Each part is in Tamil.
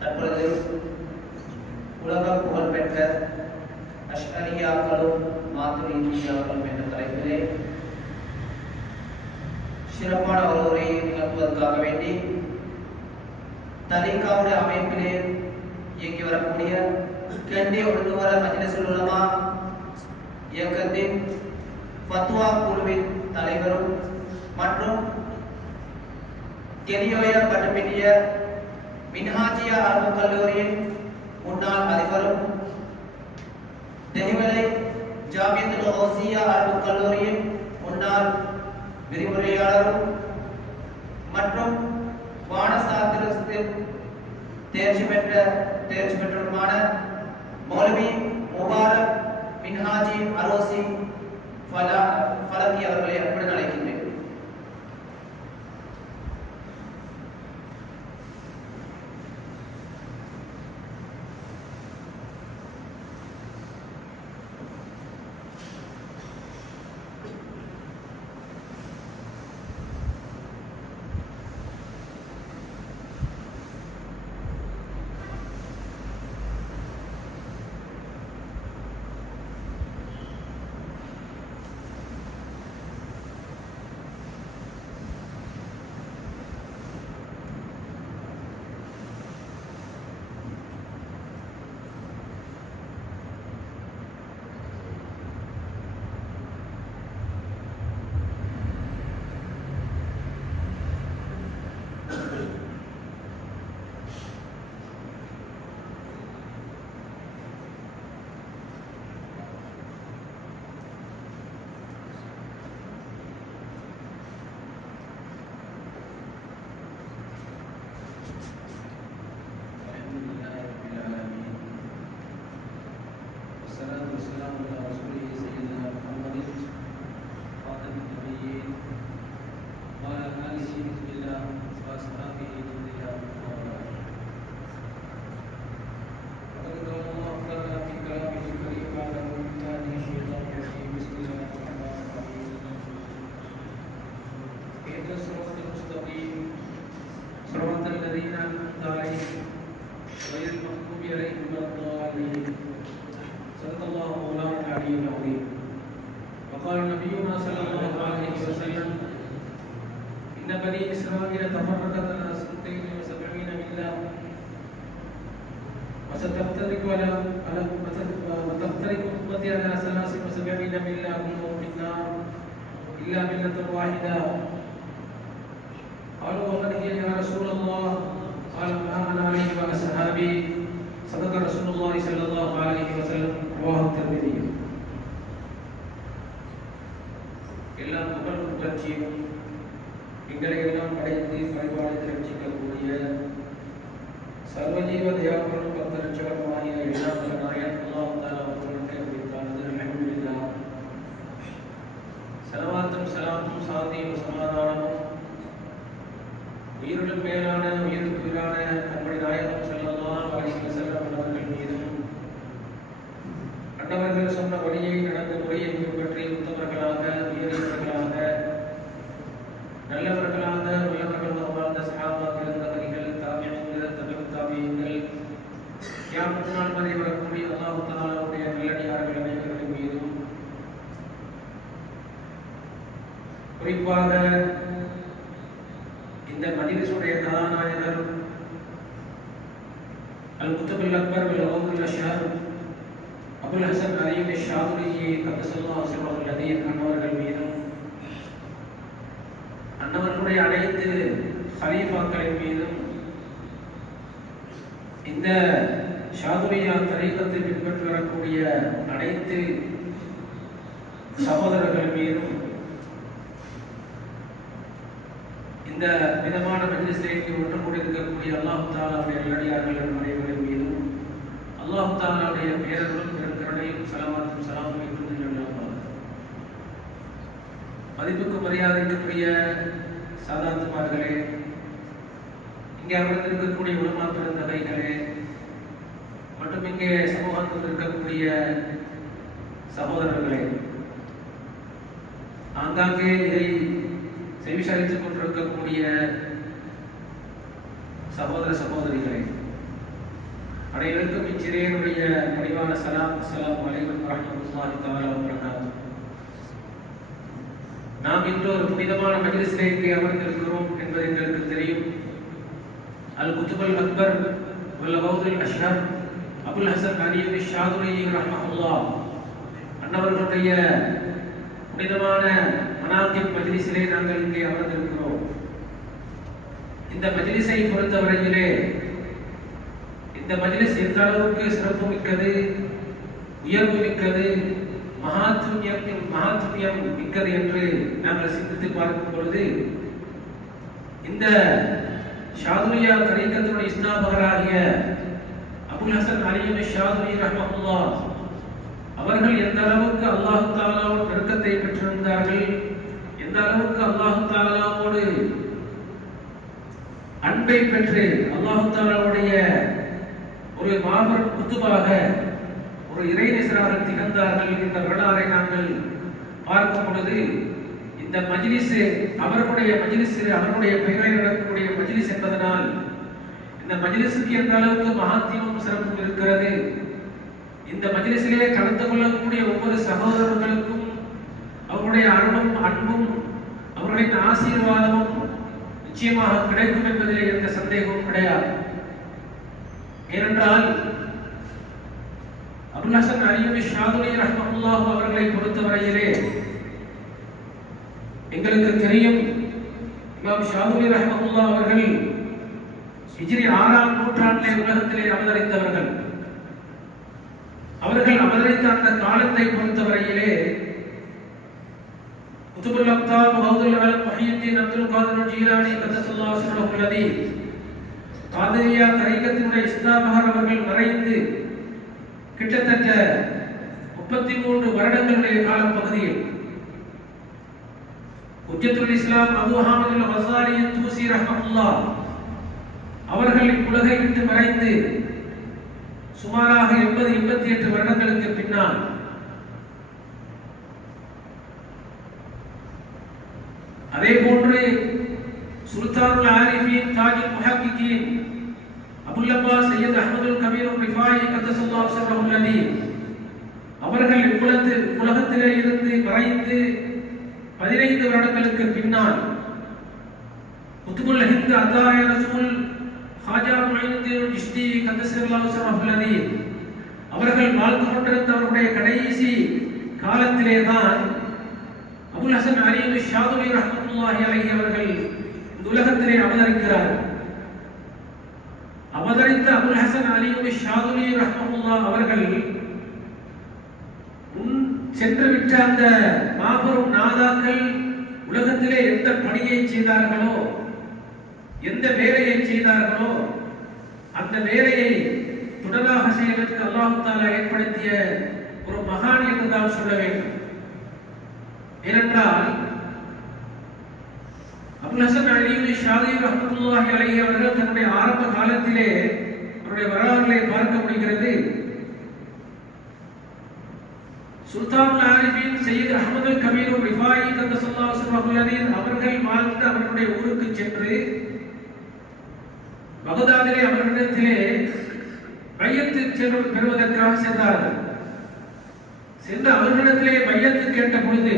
தற்பொழுது உலக புகழ்பெற்ற அஷ்அரியாக்களும் மாத்துரீதியாக்களும் என்ற தலைப்பிலே சிறப்பான ஒரு உரையை நிகழ்த்துவதற்காக வேண்டி தலீகாவுடைய அமைப்பிலே இயங்கி வரக்கூடிய கண்டி ஒழுங்குவர மஜ்லிஸுல் உலமா இயக்கத்தின் ஃபத்வா குழுவின் தலைவரும் மற்றும் கெலியோய பட்டப்பிட்டிய மின்ஹாஜியா அரபு கல்லூரியின் முன்னாள் அதிபரும் தெஹிவலை ஜாமியத்துல் ஹௌசியா அரபு கல்லூரியின் முன்னாள் விரிவுரையாளரும் மற்றும் வானசாஸ்திரத்தில் தேர்ச்சி பெற்றவருமான மௌலவி முபாரக் மின்ஹாஜி அரோசி ஃபலகி அவர்களை அன்புடன் அழைக்கின்றேன். وقال نبينا صلى الله عليه وسلم إن بني إسرائيل تفرقت على 72 ملة وستفترق أمتي على 73 ملة كلهم في النار إلا ملة واحدة. قالوا ومن هي يا رسول الله؟ قال ما أنا عليه وأصحابي. صدق رسول الله صلى الله عليه وسلم. رواه الترمذي. எல்லாம் புகழும் புகழ்ச்சியும் எங்களை எல்லாம் படைத்து பரிபாலித்து ரட்சிக்கக்கூடிய சர்வஜீவ தயாபுரம் பக்தரட்சகமாகிய இல்லாத நாயன் அல்லாஹ் தஆலா அவர்களுக்கு அறிவித்தானது அல்ஹம்துலில்லாஹ். ஸலவாத்தும் ஸலாத்தும் சாந்தியும் சமாதானமும் உயிருடன் மேலான உயிருக்கு உயிரான கண்மணி நாயகம் ஸல்லல்லாஹு அலைஹி வஸல்லம் அவர்கள் மீதும் அன்னவர்கள் சொன்ன வழியை நடந்த முறையை பின்பற்றி உத்தமர்களாக உயரியவர்களாக நல்லவர்களாக வல்லவர்களாக வாழ்ந்த சஹாபாக்கள் தகரிகள் தாபியீன்கள் தபீஉத் தாபியீன்கள் கியாமத் நாள் வரை வரக்கூடிய அல்லாஹ் தஆலாவுடைய நல்லடியார்கள் அனைவரின் மீதும் குறிப்பாக இந்த மஜ்லிஸுடைய கதாநாயகர் அல் குத்துபுல் அக்பர் வல் கௌதுல் அஷ்ஹர் அபுல் ஹசன் அலி ஷாதுரி கத்தசல்லாஹு சிர்ரஹுல் லதீர் அன்னவர்கள் மீதும் அன்னவர்களுடைய அனைத்து ஹலீஃபாக்களின் மீதும் இந்த ஷாதுலியா தரீகத்தை பின்பற்றி வரக்கூடிய அனைத்து சகோதரர்கள் மீதும் இந்த விதமான மஜ்லிஸிலே ஒன்று கூடியிருக்கக்கூடிய அல்லாஹ் தஆலாவுடைய நல்லடியார்கள் அனைவரின் மீதும் அல்லாஹ் தஆலாவுடைய பேரருளும் கருணையும் ஸலவாத்தும் ஸலாமும் மதிப்புக்கு மரியாதைக்குரிய சாதாத்துமார்களே, இங்கே அமர்ந்திருக்கக்கூடிய உலமா பெருந்தகைகளே மற்றும் இங்கே சமூகத்தில் இருக்கக்கூடிய சகோதரர்களே, ஆங்காங்கே இதை செவிசாரித்துக் கொண்டிருக்கக்கூடிய சகோதர சகோதரிகளே, அனைவருக்கும் இச்சிறையனுடைய பணிவான சலாம். அஸ்ஸலாமு அலைக்கும் வரஹ்மத்துல்லாஹி தஆலா வபரகாத்துஹு. நாம் இன்று ஒரு புனிதமான மஜ்லிஸிலே இங்கே அமர்ந்திருக்கிறோம் என்பது எங்களுக்கு தெரியும். அல் குதுபுல் அக்பர் வல் கௌதுல் அஷ்ஹர் அபுல் ஹசன் அலி ஷாதுலி ரஹ்மத்துல்லாஹ் அன்னவர்களுடைய புனிதமான மனாகிப் மஜ்லிஸிலே நாங்கள் இங்கே அமர்ந்திருக்கிறோம். இந்த மஜ்லிஸை பொறுத்தவரையிலே இந்த மஜ்லிஸ் எந்த அளவுக்கு சிறப்பு மிக்கது, உயர்வு மிக்கது, மகாத்மியம் மிக்கது என்று நாங்கள் சிந்தித்து பார்க்கும் பொழுது, இந்த ஷாதுலியா தரீகத்தினுடைய இஸ்லாமகராகிய அபுல் ஹசன் அலி ஷாதுலி ரஹ்மத்துல்லாஹ் அவர்கள் எந்த அளவுக்கு அல்லாஹ் தஆலாவோடு நெருக்கத்தை பெற்றிருந்தார்கள், எந்த அளவுக்கு அல்லாஹ் தஆலாவோடு அன்பை பெற்று அல்லாஹ் தஆலாவுடைய ஒரு மாபெரும் குத்துபாக ஒரு இறைநேசராக திகழ்ந்தார்கள் என்ற வரலாறை நாங்கள் பார்க்கும் பொழுது, இந்த மஜ்லிஸ் அவர்களுடைய மஜ்லிஸ், அவர்களுடைய பெயரில் நடக்கக்கூடிய மஜ்லிஸ் என்பதனால் இந்த மஜ்லிஸுக்கு எந்த அளவுக்கு மகாத்மியமும் சிறப்பும் இருக்கிறது. இந்த மஜ்லிஸிலே கலந்து கொள்ளக்கூடிய ஒவ்வொரு சகோதரர்களுக்கும் அவருடைய அருளும் அன்பும் அவர்களின் ஆசீர்வாதமும் நிச்சயமாக கிடைக்கும் என்பதிலே எந்த சந்தேகமும் கிடையாது. ஏனென்றால் அபுல் ஹசன் அலி ஷாதுலி ரஹ்மத்துல்லாஹ் அவர்களை பொறுத்தவரையிலே எங்களுக்கு தெரியும், இமாம் ஷாதுலி ரஹ்மத்துல்லாஹ் அவர்கள் ஹிஜ்ரி 6ஆம் நூற்றாண்டிலே உலகத்திலே அவதரித்தவர்கள். அவர்கள் அவதரித்த அந்த காலத்தை பொறுத்தவரையிலே குதுபுல் அக்தாப் கௌதுல் அல் முஹியுத்தீன் அப்துல் காதிர் ஜீலானி கத்தஸல்லாஹு சிர்ரஹுல் லதீப் காதிரியா தரீகத்தினுடைய இஸ்லாமகர் அவர்கள் மறைந்து கிட்டத்தட்ட 33 வருடங்களுடைய காலப்பகுதியில் ஹுஜ்ஜத்துல் இஸ்லாம் அபூ ஹாமித் அல் கஸாலி தூசி ரஹ்மத்துல்லாஹ் அவர்கள் உலகை விட்டு மறைந்து சுமாராக 80-88 வருடங்களுக்கு பின்னால் அதே போன்று சுல்தானுல் ஆரிஃபீன் தாஜுல் முஹக்கிகீன் Abul Abbas Sayyid Ahmadul Kabir Rifai கத்தஸல்லாஹு சிர்ரஹுல் லதீப் அவர்கள் உலகத்திலே இருந்து மறைந்து 15 வருடங்களுக்கு பின்னால் குதுபுல் ஹிந்த் அதாய ரசூல் ஹாஜா முஈனுத்தீன் சிஷ்தி கத்தஸல்லாஹு சிர்ரஹுல் லதீப் அவர்கள் வாழ்ந்து கொண்டிருந்த அவருடைய கடைசி காலத்திலே தான் அபுல் ஹசன் அலி ஷாதுலி ரஹ்மத்துல்லாஹி அலைஹி அவர்கள் இந்த உலகத்திலே அவதரிக்கிறார்கள். அவதரித்த அபுல் ஹசன் அலி ஷாதுலி ரஹ்மத்துல்லாஹ் அவர்கள் சென்றுவிட்ட அந்த மாபெரும் நாதாக்கள் உலகத்திலே எந்த பணியை செய்தார்களோ, எந்த வேலையை செய்தார்களோ, அந்த வேலையை தொடராக செய்வதற்கு அல்லாஹ் தஆலா ஏற்படுத்திய ஒரு மகான் என்று தான் சொல்ல வேண்டும். ஏனென்றால் அபுல் ஹசன் அலி ஷாதுலி ரஹ்மத்துல்லாஹி அலைஹி அவர்கள் தன்னுடைய ஆரம்ப காலத்திலே அவருடைய வரலாறுகளை பார்க்க முடிகிறது. சுல்தானுல் ஆரிஃபீன் சையத் அஹ்மதுல் கபீர் ரிஃபாயி கத்தஸல்லாஹு சிர்ரஹுல் லதீப் அவர்கள் வாழ்ந்த அவர்களுடைய ஊருக்கு சென்று பகதாதிலே அவர்களிடத்திலே பையத்து பெறுவதற்காக சென்றார்கள். சென்று அவர்களிடத்திலே பையத்து கேட்ட பொழுது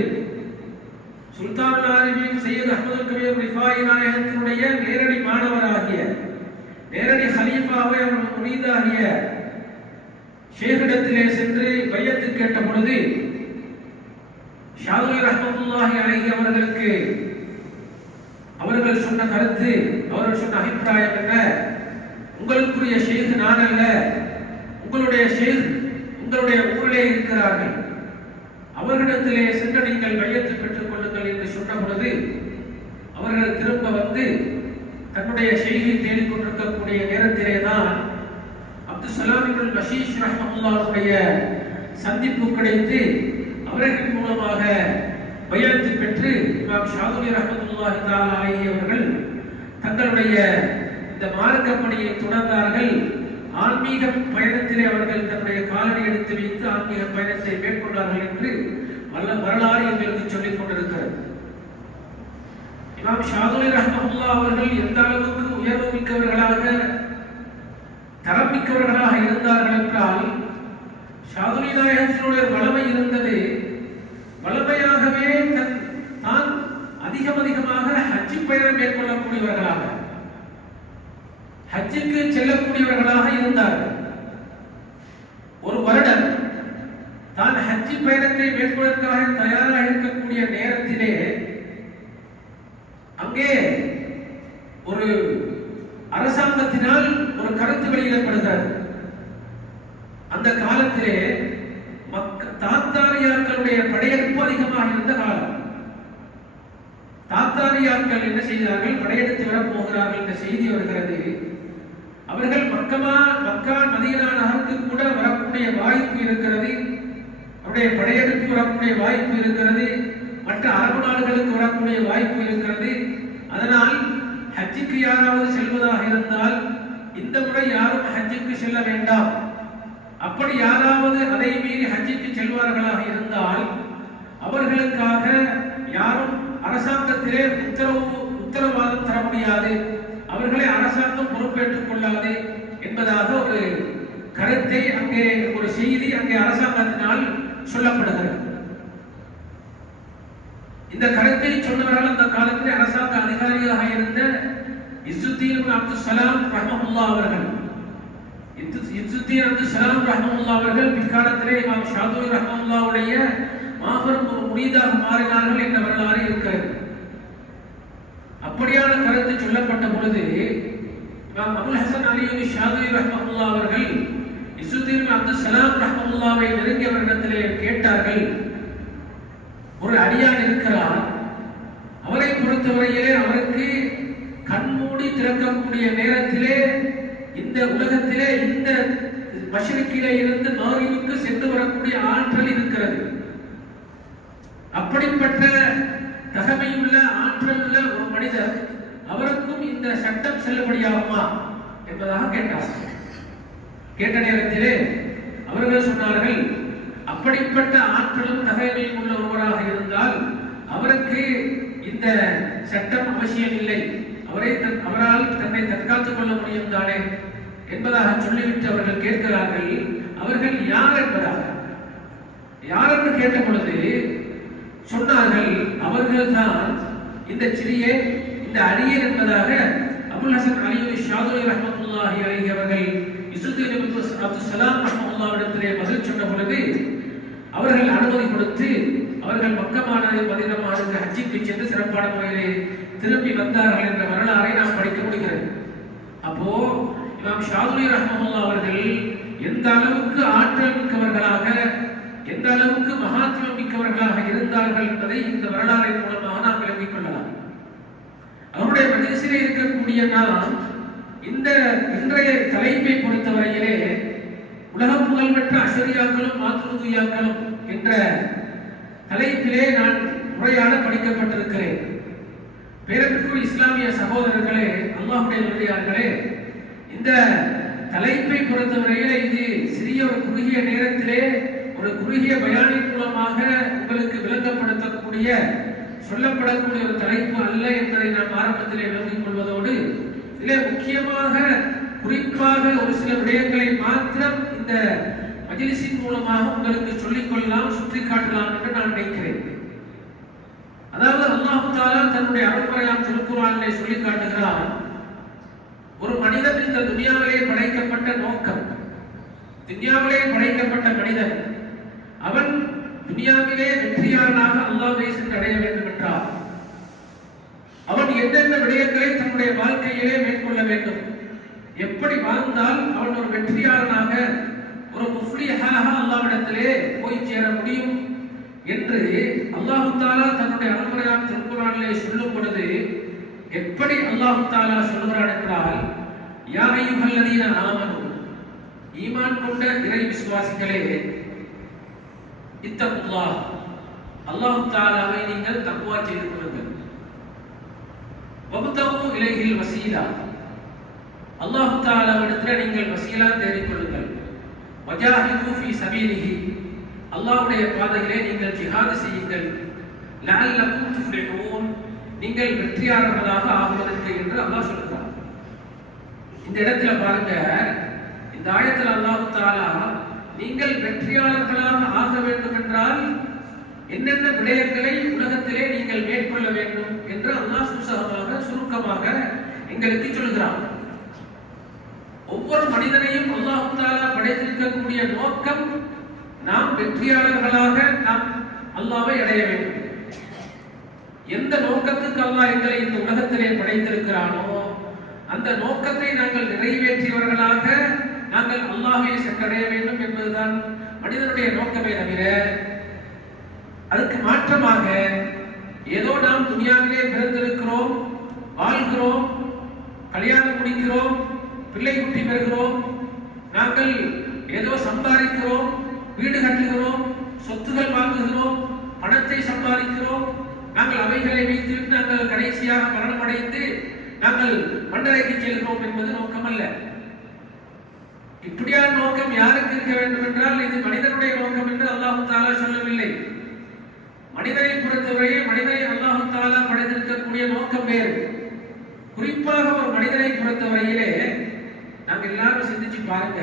சுல்தானுல் ஆரிஃபீன் சையத் அஹ்மதுல் கபீர் ரிஃபாயி நாயகத்தினுடைய நேரடி மாணவராகிய, நேரடி ஹலீஃபாவை அவர்கள் முரீதாகிய ஷேகிடத்திலே சென்று பையத்து கேட்ட பொழுது ஷாதுலி ரஹ்மத்துல்லாஹி அலைஹி அவர்களுக்கு அவர்கள் சொன்ன கருத்து, அவர்கள் சொன்ன அபிப்பிராயம் என்ன, உங்களுக்குரிய ஷேக் நான் அல்ல, உங்களுடைய ஷேக் உங்களுடைய ஊரிலே இருக்கிறார்கள், அவர்களிடத்திலே சென்று நீங்கள் பையத்து பெற்றுக் கொள்ளுங்கள் என்று சொன்ன பொழுது அவர்கள் திரும்ப வந்து தன்னுடைய ஷேகை தேடிக்கொண்டிருக்கக்கூடிய நேரத்திலே தான் அப்துல் சலாம் இப்னு பஷீஷ் ரஹ்மத்துல்லாஹுடைய சந்திப்பு கிடைத்து அவர்கள் மூலமாக பையத்து பெற்று இமாம் ஷாதுலி ரஹ்மத்துல்லாஹி தஆலா அலைஹி அவர்கள் தங்களுடைய இந்த மார்க்கப்பணியை தொடர்ந்தார்கள். ஆன்மீக பயணத்திலே அவர்கள் தன்னுடைய காலடி எடுத்து வைத்து ஆன்மீக பயணத்தை மேற்கொண்டார்கள் என்று வரலாறு எங்களுக்கு சொல்லிக் கொண்டிருக்கிறது. இமாம் ஷாதுலி ரஹ்மத்துல்லாஹ் அவர்கள் எந்த அளவுக்கு உயர்வு மிக்கவர்களாக தரம் மிக்கவர்களாக இருந்தார்கள் என்றால், ஷாதுலி நாயகத்தினுடைய வளமை இருந்தது. வளமையாகவே தான் அதிகமாக ஹஜ்ஜி பயணம் மேற்கொள்ளக்கூடியவர்களாக, ஹஜ்ஜுக்கு செல்லக்கூடியவர்களாக இருந்தார்கள். ஒரு வருடம் தான் ஹஜ்ஜி பயணத்தை மேற்கொள்வதற்காக தயாராக இருக்கக்கூடிய நேரத்திலே அங்கே ஒரு அரசாங்கத்தினால் ஒரு கருத்து வெளியிடப்படுகிறது. அந்த காலத்திலே தாத்தாரியாக்களுடைய படையெடுப்பு அதிகமாக இருந்த காலம். தாத்தாரியாக்கள் என்ன செய்தார்கள்? படையெடுத்து வரப்போகிறார்கள் என்ற செய்தி வருகிறது. அவர்கள் மக்கா மதீனா நகருக்கு கூட வரக்கூடிய வாய்ப்பு இருக்கிறது, அவருடைய படையெடுப்பு வரக்கூடிய வாய்ப்பு இருக்கிறது, மற்ற அரபு நாடுகளுக்கு வரக்கூடிய வாய்ப்பு இருக்கிறது. அதனால் ஹஜ்ஜுக்கு யாராவது செல்வதாக இருந்தால் இந்த முறை யாரும் ஹஜ்ஜுக்கு செல்ல வேண்டாம். அப்படி யாராவது அதை மீறி ஹஜ்ஜுக்கு செல்வார்களாக இருந்தால் அவர்களுக்காக யாரும் அரசாங்கத்திலே உத்தரவாதம் தர முடியாது, அவர்களை அரசாங்கம் பொறுப்பேற்றுக் கொள்ளாது என்பதாக ஒரு கருத்தை அங்கே, ஒரு செய்தி அங்கே அரசாங்கத்தினால் சொல்லப்படுகிறது. இந்த கருத்தை சொன்னவர்கள் அந்த காலத்தில் அரசாங்க அதிகாரியாக இருந்த இஸ்ஸுத்தீன் அப்துல் சலாம் ரஹ்மத்துல்லாஹ் அவர்கள். இஸ்ஸுத்தீன் அப்துல் சலாம் ரஹ்மத்துல்லாஹ் அவர்கள் பிற்காலத்திலே இமாம் ஷாதுலி ரஹ்மத்துல்லாஹுடைய மாபெரும் ஒரு முரீதாக மாறினார்கள் என்ற வரலாறு இருக்கிறது. அப்படியான கருத்து சொல்லப்பட்ட பொழுது இமாம் அபுல் ஹசன் அலி ஷாதுலி ரஹ்மத்துல்லாஹ் அவர்கள் இஸ்ஸுத்தீன் அப்துல் சலாம் ரஹ்மத்துல்லாஹை நெருங்கியவரிடத்திலே கேட்டார்கள், ஒரு அடியான் இருக்கிறார், அவரை பொறுத்தவரையிலே அவருக்கு கண்மூடி திறக்கக்கூடிய நேரத்திலே இந்த உலகத்திலே இந்த மஷ்ரிக்கிலே இருந்து மக்ரிபுக்கு சென்று வரக்கூடிய ஆற்றல் இருக்கிறது. அப்படிப்பட்ட தகமையுள்ள ஆற்றல் உள்ள ஒரு மனிதர், அவருக்கும் இந்த சட்டம் செல்லுபடியாகுமா என்பதாக கேட்டார். கேட்ட நேரத்திலே அவர்கள் சொன்னார்கள், அப்படிப்பட்ட ஆற்றலும் தகைமையும் உள்ள ஒருவராக இருந்தால் அவருக்கு இந்த சட்டம் அவசியம் இல்லை, அவரால் தன்னை தற்காத்துக் கொள்ள முடியும் தானே என்பதாக சொல்லிவிட்டு அவர்கள் கேட்கிறார்கள், அவர்கள் யார் என்பதாக. யார் என்று கேட்ட பொழுது சொன்னார்கள், அவர்கள் தான் இந்த சிறிய இந்த அடியன் என்பதாக அபுல் ஹசன் அலி ஷாதுலி ரஹ்மத்துல்லாஹி அலைஹி அவர்கள் இஸ்ஸுத்தீன் அப்துல் சலாம் ரஹ்மத்துல்லாஹ்விடத்திலே பதில் சொன்ன பொழுது அவர்கள் அனுமதி கொடுத்து அவர்கள் மதீனாவுக்கு ஹஜ்ஜுக்கு சென்று சிறப்பான முறையிலே திரும்பி வந்தார்கள் என்ற வரலாறை நாம் படிக்க முடிகிறது. அப்போ இமாம் ஷாதுலி ரஹ்மத்துல்லாஹ் அவர்கள் எந்த அளவுக்கு ஆற்றல் மிக்கவர்களாக, எந்த அளவுக்கு மகாத்மியம் மிக்கவர்களாக இருந்தார்கள் என்பதை இந்த வரலாறின் மூலமாக நாம் விளங்கிக் கொள்ளலாம். அவருடைய மஜ்லிஸிலே இருக்கக்கூடிய நாம் இந்த இன்றைய தலைப்பை பொறுத்தவரையிலே உலக புகழ்பெற்ற அஷரியாக்களும் மாத்துருதியாக்களும் என்ற தலைப்பிலே நான் முறையாக படிக்கப்பட்டிருக்கிறேன். பேரன்புக்குரிய இஸ்லாமிய சகோதரர்களே, அல்லாஹ்வுடைய நல்லடியார்களே, இந்த தலைப்பை பொறுத்தவரையிலே இது சிறிய ஒரு குறுகிய நேரத்திலே ஒரு குறுகிய பயானின் மூலமாக உங்களுக்கு விளங்கப்படுத்தக்கூடிய சொல்லப்படக்கூடிய ஒரு தலைப்பு அல்ல என்பதை நாம் ஆரம்பத்திலே விளங்கிக் கொள்வதோடு இதிலே முக்கியமாக குறிப்பாக ஒரு சில விடயங்களை மாத்திரம் இந்த மஜ்லிஸின் மூலமாக உங்களுக்கு சொல்லிக் கொள்ளலாம், சுற்றி காட்டலாம் என்று நான் நினைக்கிறேன். அதாவது அல்லாஹ் தஆலா தன்னுடைய அருள்மறையாம் திருக்குர்ஆனிலே சொல்லி காட்டுகிறான், ஒரு மனிதன் இந்த துனியாவிலே படைக்கப்பட்ட நோக்கம், துனியாவிலே படைக்கப்பட்ட மனிதன் அவன் துனியாவிலே வெற்றியாளனாக அல்லாஹ்வை சென்றடைய வேண்டும் என்றார் அவன் எந்தெந்த விடயங்களை தன்னுடைய வாழ்க்கையிலே மேற்கொள்ள வேண்டும், எப்படி வாழ்ந்தால் அவன் ஒரு வெற்றியாளனாக ஒரு முஃப்லிஹாக அல்லாஹ்விடத்திலே போய் சேர முடியும் என்று அல்லாஹ் தஆலா தன்னுடைய அருள்மறையான திருக்குர்ஆனிலே சொல்லும் பொழுது எப்படி அல்லாஹ் தஆலா சொல்கிறான் என்றால், யா அய்யுஹல்லதீன ஆமனு, ஈமான் கொண்ட இறை விசுவாசிகளே, இத்தகுல்லாஹ், அல்லாஹ் தஆலாவை நீங்கள் தக்வா செய்து கொள்ளுங்கள். வப்தகு இலைஹில் வஸீலா, அல்லாஹ் தஆலாவிடத்தில் நீங்கள் வஸீலா தேடிக் கொள்ளுங்கள். வஜாஹிது ஃபீ சபீலிஹி, அல்லாஹ்வுடைய பாதையிலே நீங்கள் ஜிஹாத் செய்யுங்கள். லஅல்லகும் துஃப்லிஹூன், நீங்கள் வெற்றியாளர்களாக ஆகுவதற்கு என்று அல்லாஹ் சொல்கிறார். இந்த இடத்துல பாருங்க, இந்த ஆயத்தில் அல்லாஹ் தஆலா நீங்கள் வெற்றியாளர்களாக ஆக வேண்டும் என்றால் என்னென்ன விடயங்களை உலகத்திலே நீங்கள் மேற்கொள்ள வேண்டும் என்று அல்லாஹ் சுருக்கமாக எங்களுக்கு சொல்கிறார். ஒவ்வொரு மனிதனையும் அல்லாஹ் தஆலா படைத்திருக்கக்கூடிய நோக்கம் நாம் வெற்றியாளர்களாக நாம் அல்லாஹ்வை அடைய வேண்டும். எந்த நோக்கத்துக்கு அல்லாஹ் எங்களை இந்த உலகத்திலே படைத்திருக்கிறானோ அந்த நோக்கத்தை நாங்கள் நிறைவேற்றியவர்களாக நாங்கள் அல்லாஹ்வை சென்றடைய வேண்டும் என்பதுதான் மனிதனுடைய நோக்கமே தவிர, அதுக்கு மாற்றமாக ஏதோ நாம் துனியாவிலே பிறந்திருக்கிறோம், வாழ்கிறோம், கல்யாணம் முடிக்கிறோம், பிள்ளை குட்டி பெறுகிறோம், நாங்கள் ஏதோ சம்பாதிக்கிறோம், வீடு கட்டுகிறோம், சொத்துகள் வாங்குகிறோம், பணத்தை சம்பாதிக்கிறோம், நாங்கள் அவைகளை வைத்துவிட்டு நாங்கள் கடைசியாக மரணம் அடைந்து நாங்கள் மண்டரைக்கு செல்கிறோம் என்பது நோக்கம் அல்ல. இப்படியான நோக்கம் யாருக்கு இருக்க வேண்டும் என்றால் இது மனிதனுடைய நோக்கம் என்று அல்லாஹ் தஆலா சொல்லவில்லை. மனிதனை பொறுத்தவரை மனிதனை அல்லாஹ் தஆலா படைத்திருக்கக்கூடிய நோக்கம் வேறு. குறிப்பாக ஒரு மனிதனை பொறுத்தவரையிலே நாங்கள் எல்லாரும் சிந்திச்சு பாருங்க,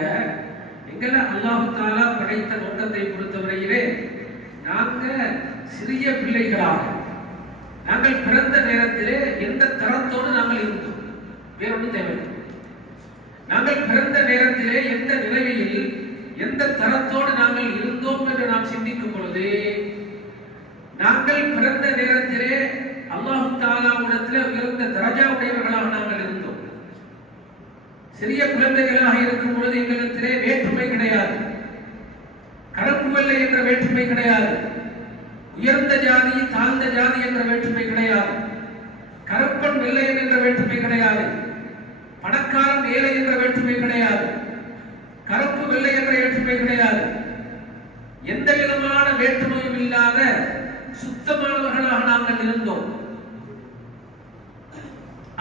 எங்களை அல்லாஹ் தஆலா படைத்த நோக்கத்தை பொறுத்தவரையிலே நாங்கள் சிறிய பிள்ளைகளாக நாங்கள் பிறந்த நேரத்திலே எந்த தரத்தோடு நாங்கள் இருந்தோம், வேறொன்று தேவையில்லை. நாங்கள் பிறந்த நேரத்திலே எந்த நிலைமையில் எந்த தரத்தோடு நாங்கள் இருந்தோம் என்று நாம் சிந்திக்கும் பொழுது, நாங்கள் பிறந்த நேரத்திலே அல்லாஹ் தஆலாவிடத்தில் உயர்ந்த தரஜா உடையவர்களாக நாங்கள் இருந்தோம். சிறிய குழந்தைகளாக இருக்கும் பொழுது எங்களிடத்திலே வேற்றுமை கிடையாது, கருப்பு வெள்ளை என்ற வேற்றுமை கிடையாது, உயர்ந்த ஜாதி தாழ்ந்த ஜாதி என்ற வேற்றுமை கிடையாது, கருப்பன் வெள்ளையன் என்ற வேற்றுமை கிடையாது, பணக்காரன் ஏழை என்ற வேற்றுமை கிடையாது, கருப்பு வெள்ளை என்ற வேற்றுமை கிடையாது. எந்த விதமான வேற்றுமையும் இல்லாத சுத்தமானவர்களாக நாங்கள் இருந்தோம்.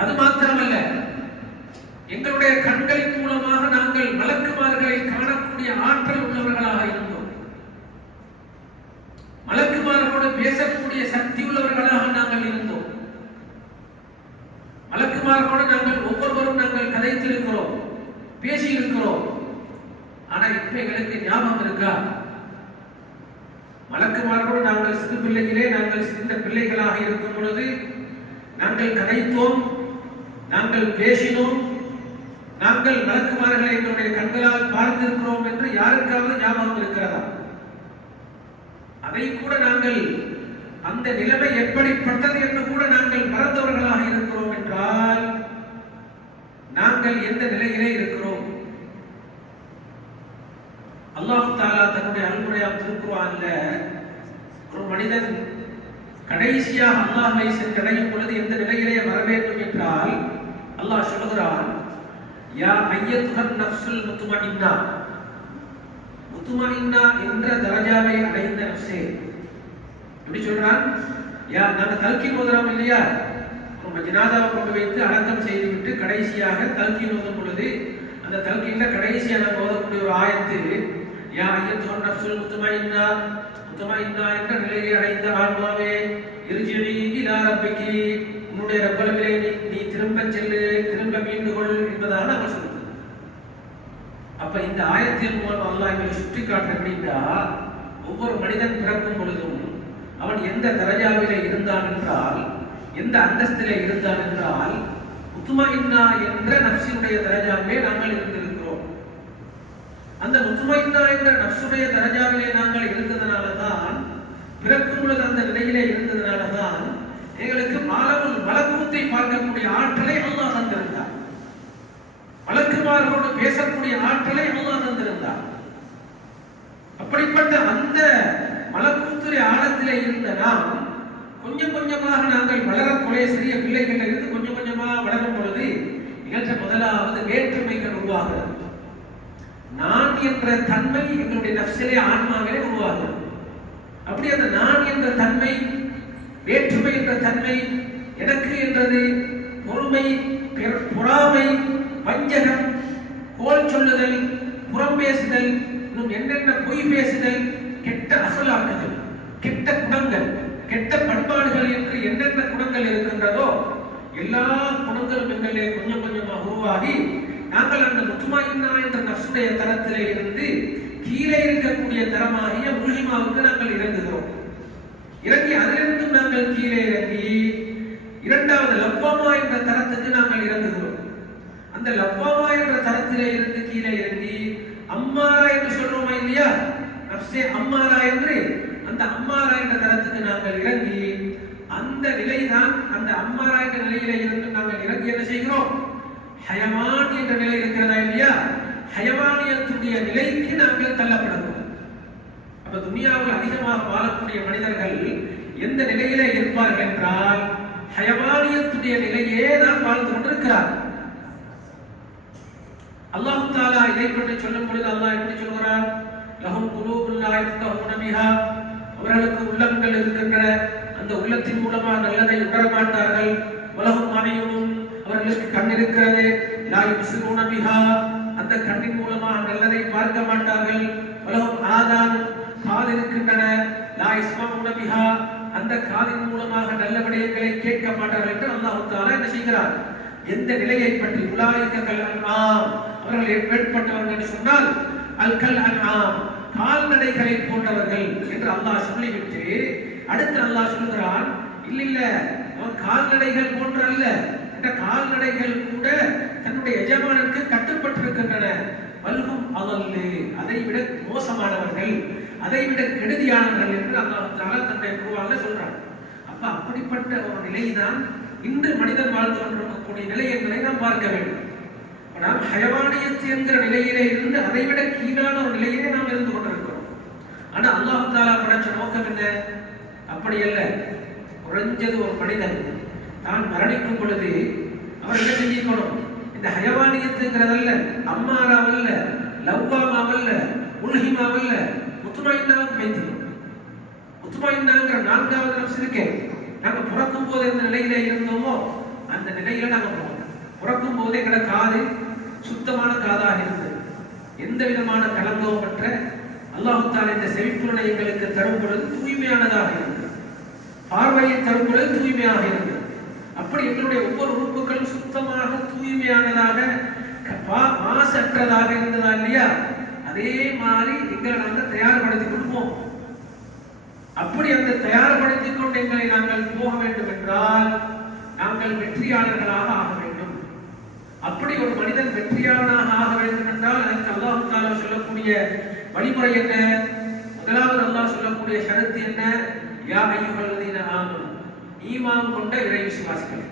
அது மாத்திரமல்ல, எங்களுடைய கண்களின் மூலமாக நாங்கள் மலக்குமார்களை காணக்கூடிய ஆற்றல் உள்ளவர்களாக இருந்தோம். மலக்குமார்களோடு பேசக்கூடிய சக்தி உள்ளவர்களாக நாங்கள் இருந்தோம். மலக்குமார்களோடு நாங்கள் ஒவ்வொருவரும் நாங்கள் கதைத்திருக்கிறோம், பேசி இருக்கிறோம். ஆனா இப்ப எங்களுக்கு ஞாபகம் இருக்கா? மலக்குமார்களோடு நாங்கள் சிறு பிள்ளைகளே, நாங்கள் சின்ன பிள்ளைகளாக இருக்கும் பொழுது நாங்கள் கதைத்தோம், நாங்கள் பேசினோம், நாங்கள் மலக்குமார்களை எங்களுடைய கண்களால் பார்த்திருக்கிறோம் என்று யாருக்காவது ஞாபகம் இருக்கிறதா? அதை கூட நாங்கள் அந்த நிலைமை எப்படிப்பட்டது என்று கூட நாங்கள் மறந்தவர்களாக இருக்கிறோம் என்றால் நாங்கள் எந்த நிலையிலே இருக்கிறோம்? அல்லாஹ் தஆலா தன்னுடைய அருள்மறையான திருக்குர்ஆனில் ஒரு மனிதன் கடைசியாக அல்லாஹ்வை சென்றடையும் பொழுது எந்த நிலையிலே வர வேண்டும் என்றால் அல்லாஹ் சொல்கிறான், யா அய்யத்துஹன் நஃப்ஸுல் முத்மஇன்னா, முத்மஇன்னா என்ற தரஜாவை அடைந்த நஃப்ஸே. எப்படி சொல்றான்? நாங்கள் தல்கீன் ஓதுறோம் இல்லையா, நம்ம ஜனாதாவை கொண்டு வைத்து அடக்கம் செய்துவிட்டு கடைசியாக தல்கீன் ஓதும் பொழுது அந்த தல்கீன்ல கடைசியாக ஓதக்கூடிய ஒரு ஆயத்து, யா அய்யத்துஹன் நஃப்ஸுல் முத்மஇன்னா, முத்மஇன்னா என்ற நிலையை அடைந்த ஆன்மாவே, இர்ஜிஇ இலா ரப்பிகி, உன்னுடைய ரப்பிலே நீ திரும்ப செல்லு, திரும்ப மீண்டுகொள் என்பதாக நாங்கள் சொல்றோம். அப்ப இந்த ஆயத்தின் மூலம் அல்லாஹ் எங்களை சுட்டி காட்டுறா, ஒவ்வொரு மனிதன் பிறக்கும் பொழுதும் அவன் எந்த தரஜாவிலே இருந்தான் என்றால், எந்த அந்தஸ்திலே இருந்தான் என்றால், முத்மஇன்னா என்ற நஃப்ஸினுடைய தரஜாவிலே நாங்கள் இருந்திருக்கிறோம். அந்த முத்மஇன்னா என்ற நஃப்ஸுடைய தரஜாவிலே நாங்கள் இருந்ததனால தான், பிறக்கும் பொழுது அந்த நிலையிலே இருந்ததனால தான் எங்களுக்கு மலக்குத்தை பார்க்கக்கூடிய ஆற்றலை அல்லாஹ் தந்திருந்தார். மலக்குமார்களோடு பேசக்கூடிய ஆற்றலை அல்லாஹ் தந்திருந்தார். அப்படிப்பட்ட அந்த மலக்கூத்துறை ஆழத்திலே இருந்த நாம் கொஞ்சம் கொஞ்சமாக நாங்கள் வளரக்கூடிய சிறிய பிள்ளைகள் இருந்து கொஞ்சம் கொஞ்சமாக வளரும் பொழுது நிகழ்ச்ச முதலாவது வேற்றுமைகள் உருவாகிறது. நான் என்ற தன்மை எங்களுடைய நஃப்ஸிலே ஆன்மாவிலே உருவாகிறது. அப்படி அந்த நான் என்ற தன்மை, வேற்றுமை என்ற தன்மை, எனக்கு என்றது பொறுமை, பொறாமை, வஞ்சகம், கோல் சொல்லுதல், புறம் பேசுதல், இன்னும் என்னென்ன பொய் பேசுதல், கெட்ட அசலாக்குதல், கெட்ட குணங்கள், கெட்ட பண்பாடுகள் என்று என்னென்ன குணங்கள் இருக்கின்றதோ எல்லா குணங்களும் எங்களிலே கொஞ்சம் கொஞ்சமாக உருவாகி நாங்கள் அந்த முத்துமாயின்னா என்ற நஃப்ஸுடைய தரத்திலே இருந்து கீழே இருக்கக்கூடிய தரமாகிய முல்ஹிமாவுக்கு நாங்கள் இறங்குகிறோம். இறங்கி அதிலிருந்து நாங்கள் கீழே இறங்கி இரண்டாவது லவ்வாமா என்ற தரத்துக்கு நாங்கள் இறங்குகிறோம். அந்த லவ்வாமா என்ற தரத்திலே இருந்து கீழே இறங்கி அம்மாரா என்று சொல்றோமா இல்லையா, நஃப்ஸே அம்மாரா என்று அந்த அம்மாரா என்ற தரத்துக்கு நாங்கள் இறங்கி அந்த நிலைதான் அந்த அம்மாரா என்ற நிலையில இருந்து நாங்கள் இறங்கி என்ன செய்கிறோம், ஹயவான் என்ற நிலை இருக்கிறதா இல்லையா, ஹயவானியத்துடைய நிலைக்கு நாங்கள் தள்ளப்படுகிறோம். அப்ப துனியாவில் அதிகமாக வாழக்கூடிய மனிதர்கள் எந்த நிலையிலே இருப்பார்கள் என்றால் ஹயவானியத்துடைய நிலையே தான் வாழ்ந்து கொண்டிருக்கிறார். அல்லாஹ் தஆலா இதை பற்றி சொல்லும் பொழுது அல்லாஹ் எப்படி சொல்கிறார், லஹும் குலூபுன் லா யஃப்கஹூன பிஹா, அவர்களுக்கு உள்ளங்கள் இருக்கின்றன, அந்த உள்ளத்தின் மூலமாக நல்லதை உணர மாட்டார்கள். வலஹும் அய்யுனுன், அவர்களுக்கு கண் இருக்கிறது, லா யுப்சிரூன பிஹா, அந்த கண்ணின் மூலமாக நல்லதை பார்க்க மாட்டார்கள். வலஹும் ஆதான், காது இருக்கின்றன, லா யஸ்மஊன பிஹா, அந்த காதின் மூலமாக நல்ல விடயங்களை கேட்க மாட்டார்கள் என்று அல்லாஹ் தஆலா என்ன செய்கிறார், எந்த நிலையை பற்றி உலாயிக கல் அன்ஆம், அவர்கள் எப்படிப்பட்டவர்கள் என்று சொன்னால் அல் கல் அன்ஆம், கால்நடைகளை போன்றவர்கள் என்று அல்லாஹ் சொல்லிவிட்டு அடுத்து அல்லாஹ் சொல்கிறான், இல்ல அவன் கால்நடைகள் போன்ற அல்ல, இந்த கால்நடைகள் கூட தன்னுடைய எஜமானுக்கு கட்டுப்பட்டிருக்கின்றன. வல்ஹும் அதல்லு, அதை விட மோசமானவர்கள், அதை விட கெடுதியானவர்கள் என்று அல்லாஹ் தஆலா தன்னுடைய குர்ஆன்ல சொல்றான். அப்ப அப்படிப்பட்ட ஒரு நிலைதான் இன்று மனிதன் வாழ்ந்து கொண்டிருக்கக்கூடிய நிலை என்பதை நாம் பார்க்க வேண்டும். நாம் ஹயவானியத் என்கிற நிலையிலே இருந்து அதை விட கீழான ஒரு நிலையிலே நாம் இருந்து கொண்டிருக்கிறோம். ஆனா அல்லாஹ் தஆலா படைச்ச நோக்கம் என்ன, அப்படி அல்ல. குறைஞ்சது ஒரு மனிதன் தான் மரணிக்கும் பொழுது அவர் என்ன செஞ்சிக்கணும், இந்த ஹயவானியத்துங்கிறதல்ல, அம்மாராவல்ல, லவ்வாமாவல்ல, முல்ஹிமாவல்ல, முத்துமாயின்னாவுக்கு வைத்திருக்கணும். முத்துமாயின்னாங்கிற நான்காவது நஃப்ஸ் இருக்கே, நாங்க பிறக்கும் போது எந்த நிலையில இருந்தோமோ அந்த நிலையில நாங்க பிறக்கும் போது எங்களோட காது சுத்தமான காதாக இருந்தது, எந்த விதமான கலங்கமும் மற்ற அல்லாஹ் தஆலா இந்த செவிப்புலனை எங்களுக்கு தரும் பொழுது தூய்மையானதாக இருந்தது, பார்வையை தரும் பொழுது தூய்மையாக இருந்தது. அப்படி எங்களுடைய ஒவ்வொரு உறுப்புகளும் சுத்தமாக தூய்மையானதாக மாசற்றதாக இருந்ததா இல்லையா, அதே மாதிரி எங்களை நாங்கள் தயார்படுத்திக் கொள்வோம். அப்படி அந்த தயார்படுத்திக் கொண்டு எங்களை நாங்கள் போக வேண்டும் என்றால் நாங்கள் வெற்றியாளர்களாக ஆக வேண்டும். அப்படி ஒரு மனிதன் வெற்றியாளனாக ஆக வேண்டும் என்றால் அதற்கு அல்லாஹ் தஆலா சொல்லக்கூடிய வழிமுறை என்ன, முதலாவது அல்லாஹ் சொல்லக்கூடிய ஷரத்து என்ன, யா அய்யுஹல்லதீன ஆமனு, ஈமான் கொண்ட இறை விசுவாசிகள்.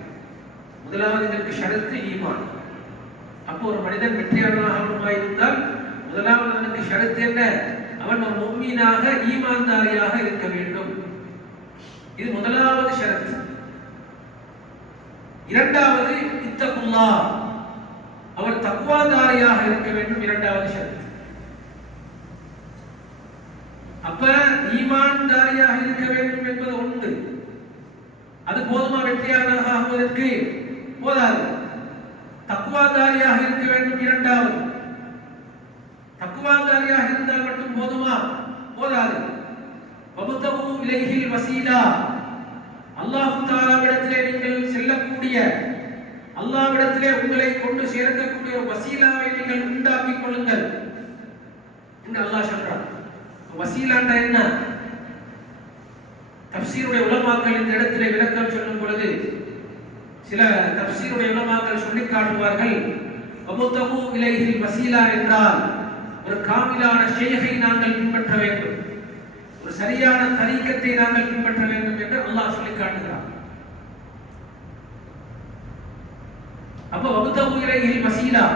முதலாவது இதற்கு ஷரத்து ஈமான். அப்போ ஒரு மனிதன் வெற்றியாளனாக ஆகணுமாய் இருந்தால் முதலாவது அவனுக்கு ஷரத்து என்ன, அவன் ஒரு முஃமினாக ஈமான்தாரியாக இருக்க வேண்டும். இது முதலாவது ஷரத்து. இரண்டாவது இத்தகுல்லாஹ், அவர் தக்வாதாரியாக இருக்க வேண்டும், இரண்டாவது ஷரத்து. அப்ப ஈமான்தாரியாக இருக்க வேண்டும் என்பது ஒன்று, அது போதுமா வெற்றியாளராக ஆகுவதற்கு? போதாது. தக்வாதாரியாக இருக்க வேண்டும், இரண்டாவது. தக்வாதாரியாக இருந்தால் மட்டும் போதுமா? போதாது. வபுதகு இலைஹில் வசீலா, அல்லாஹ் தஆலாவிடத்திலே நீங்கள் செல்லக்கூடிய, அல்லாஹ்விடத்திலே உங்களை கொண்டு சேர்க்கக்கூடிய ஒரு வசீலாவை நீங்கள் உண்டாக்கிக் கொள்ளுங்கள் என்று அல்லாஹ் சொல்றான். வசீலாண்டா என்ன? தஃப்சீருடைய உலமாக்கள் இந்த இடத்திலே விளக்கம் சொல்லும் பொழுது சில தஃப்சீருடைய உலமாக்கள் சொல்லி காட்டுவார்கள், வபுதகு இலைஹில் வசீலா என்றால் ஒரு காமிலான ஷேகை நாங்கள் பின்பற்ற வேண்டும், ஒரு சரியான தரீக்கத்தை நாங்கள் பின்பற்ற வேண்டும் என்று அல்லாஹ் சொல்லி காட்டுகிறார். அப்ப வபுதகு இலைஹில் வசீலா,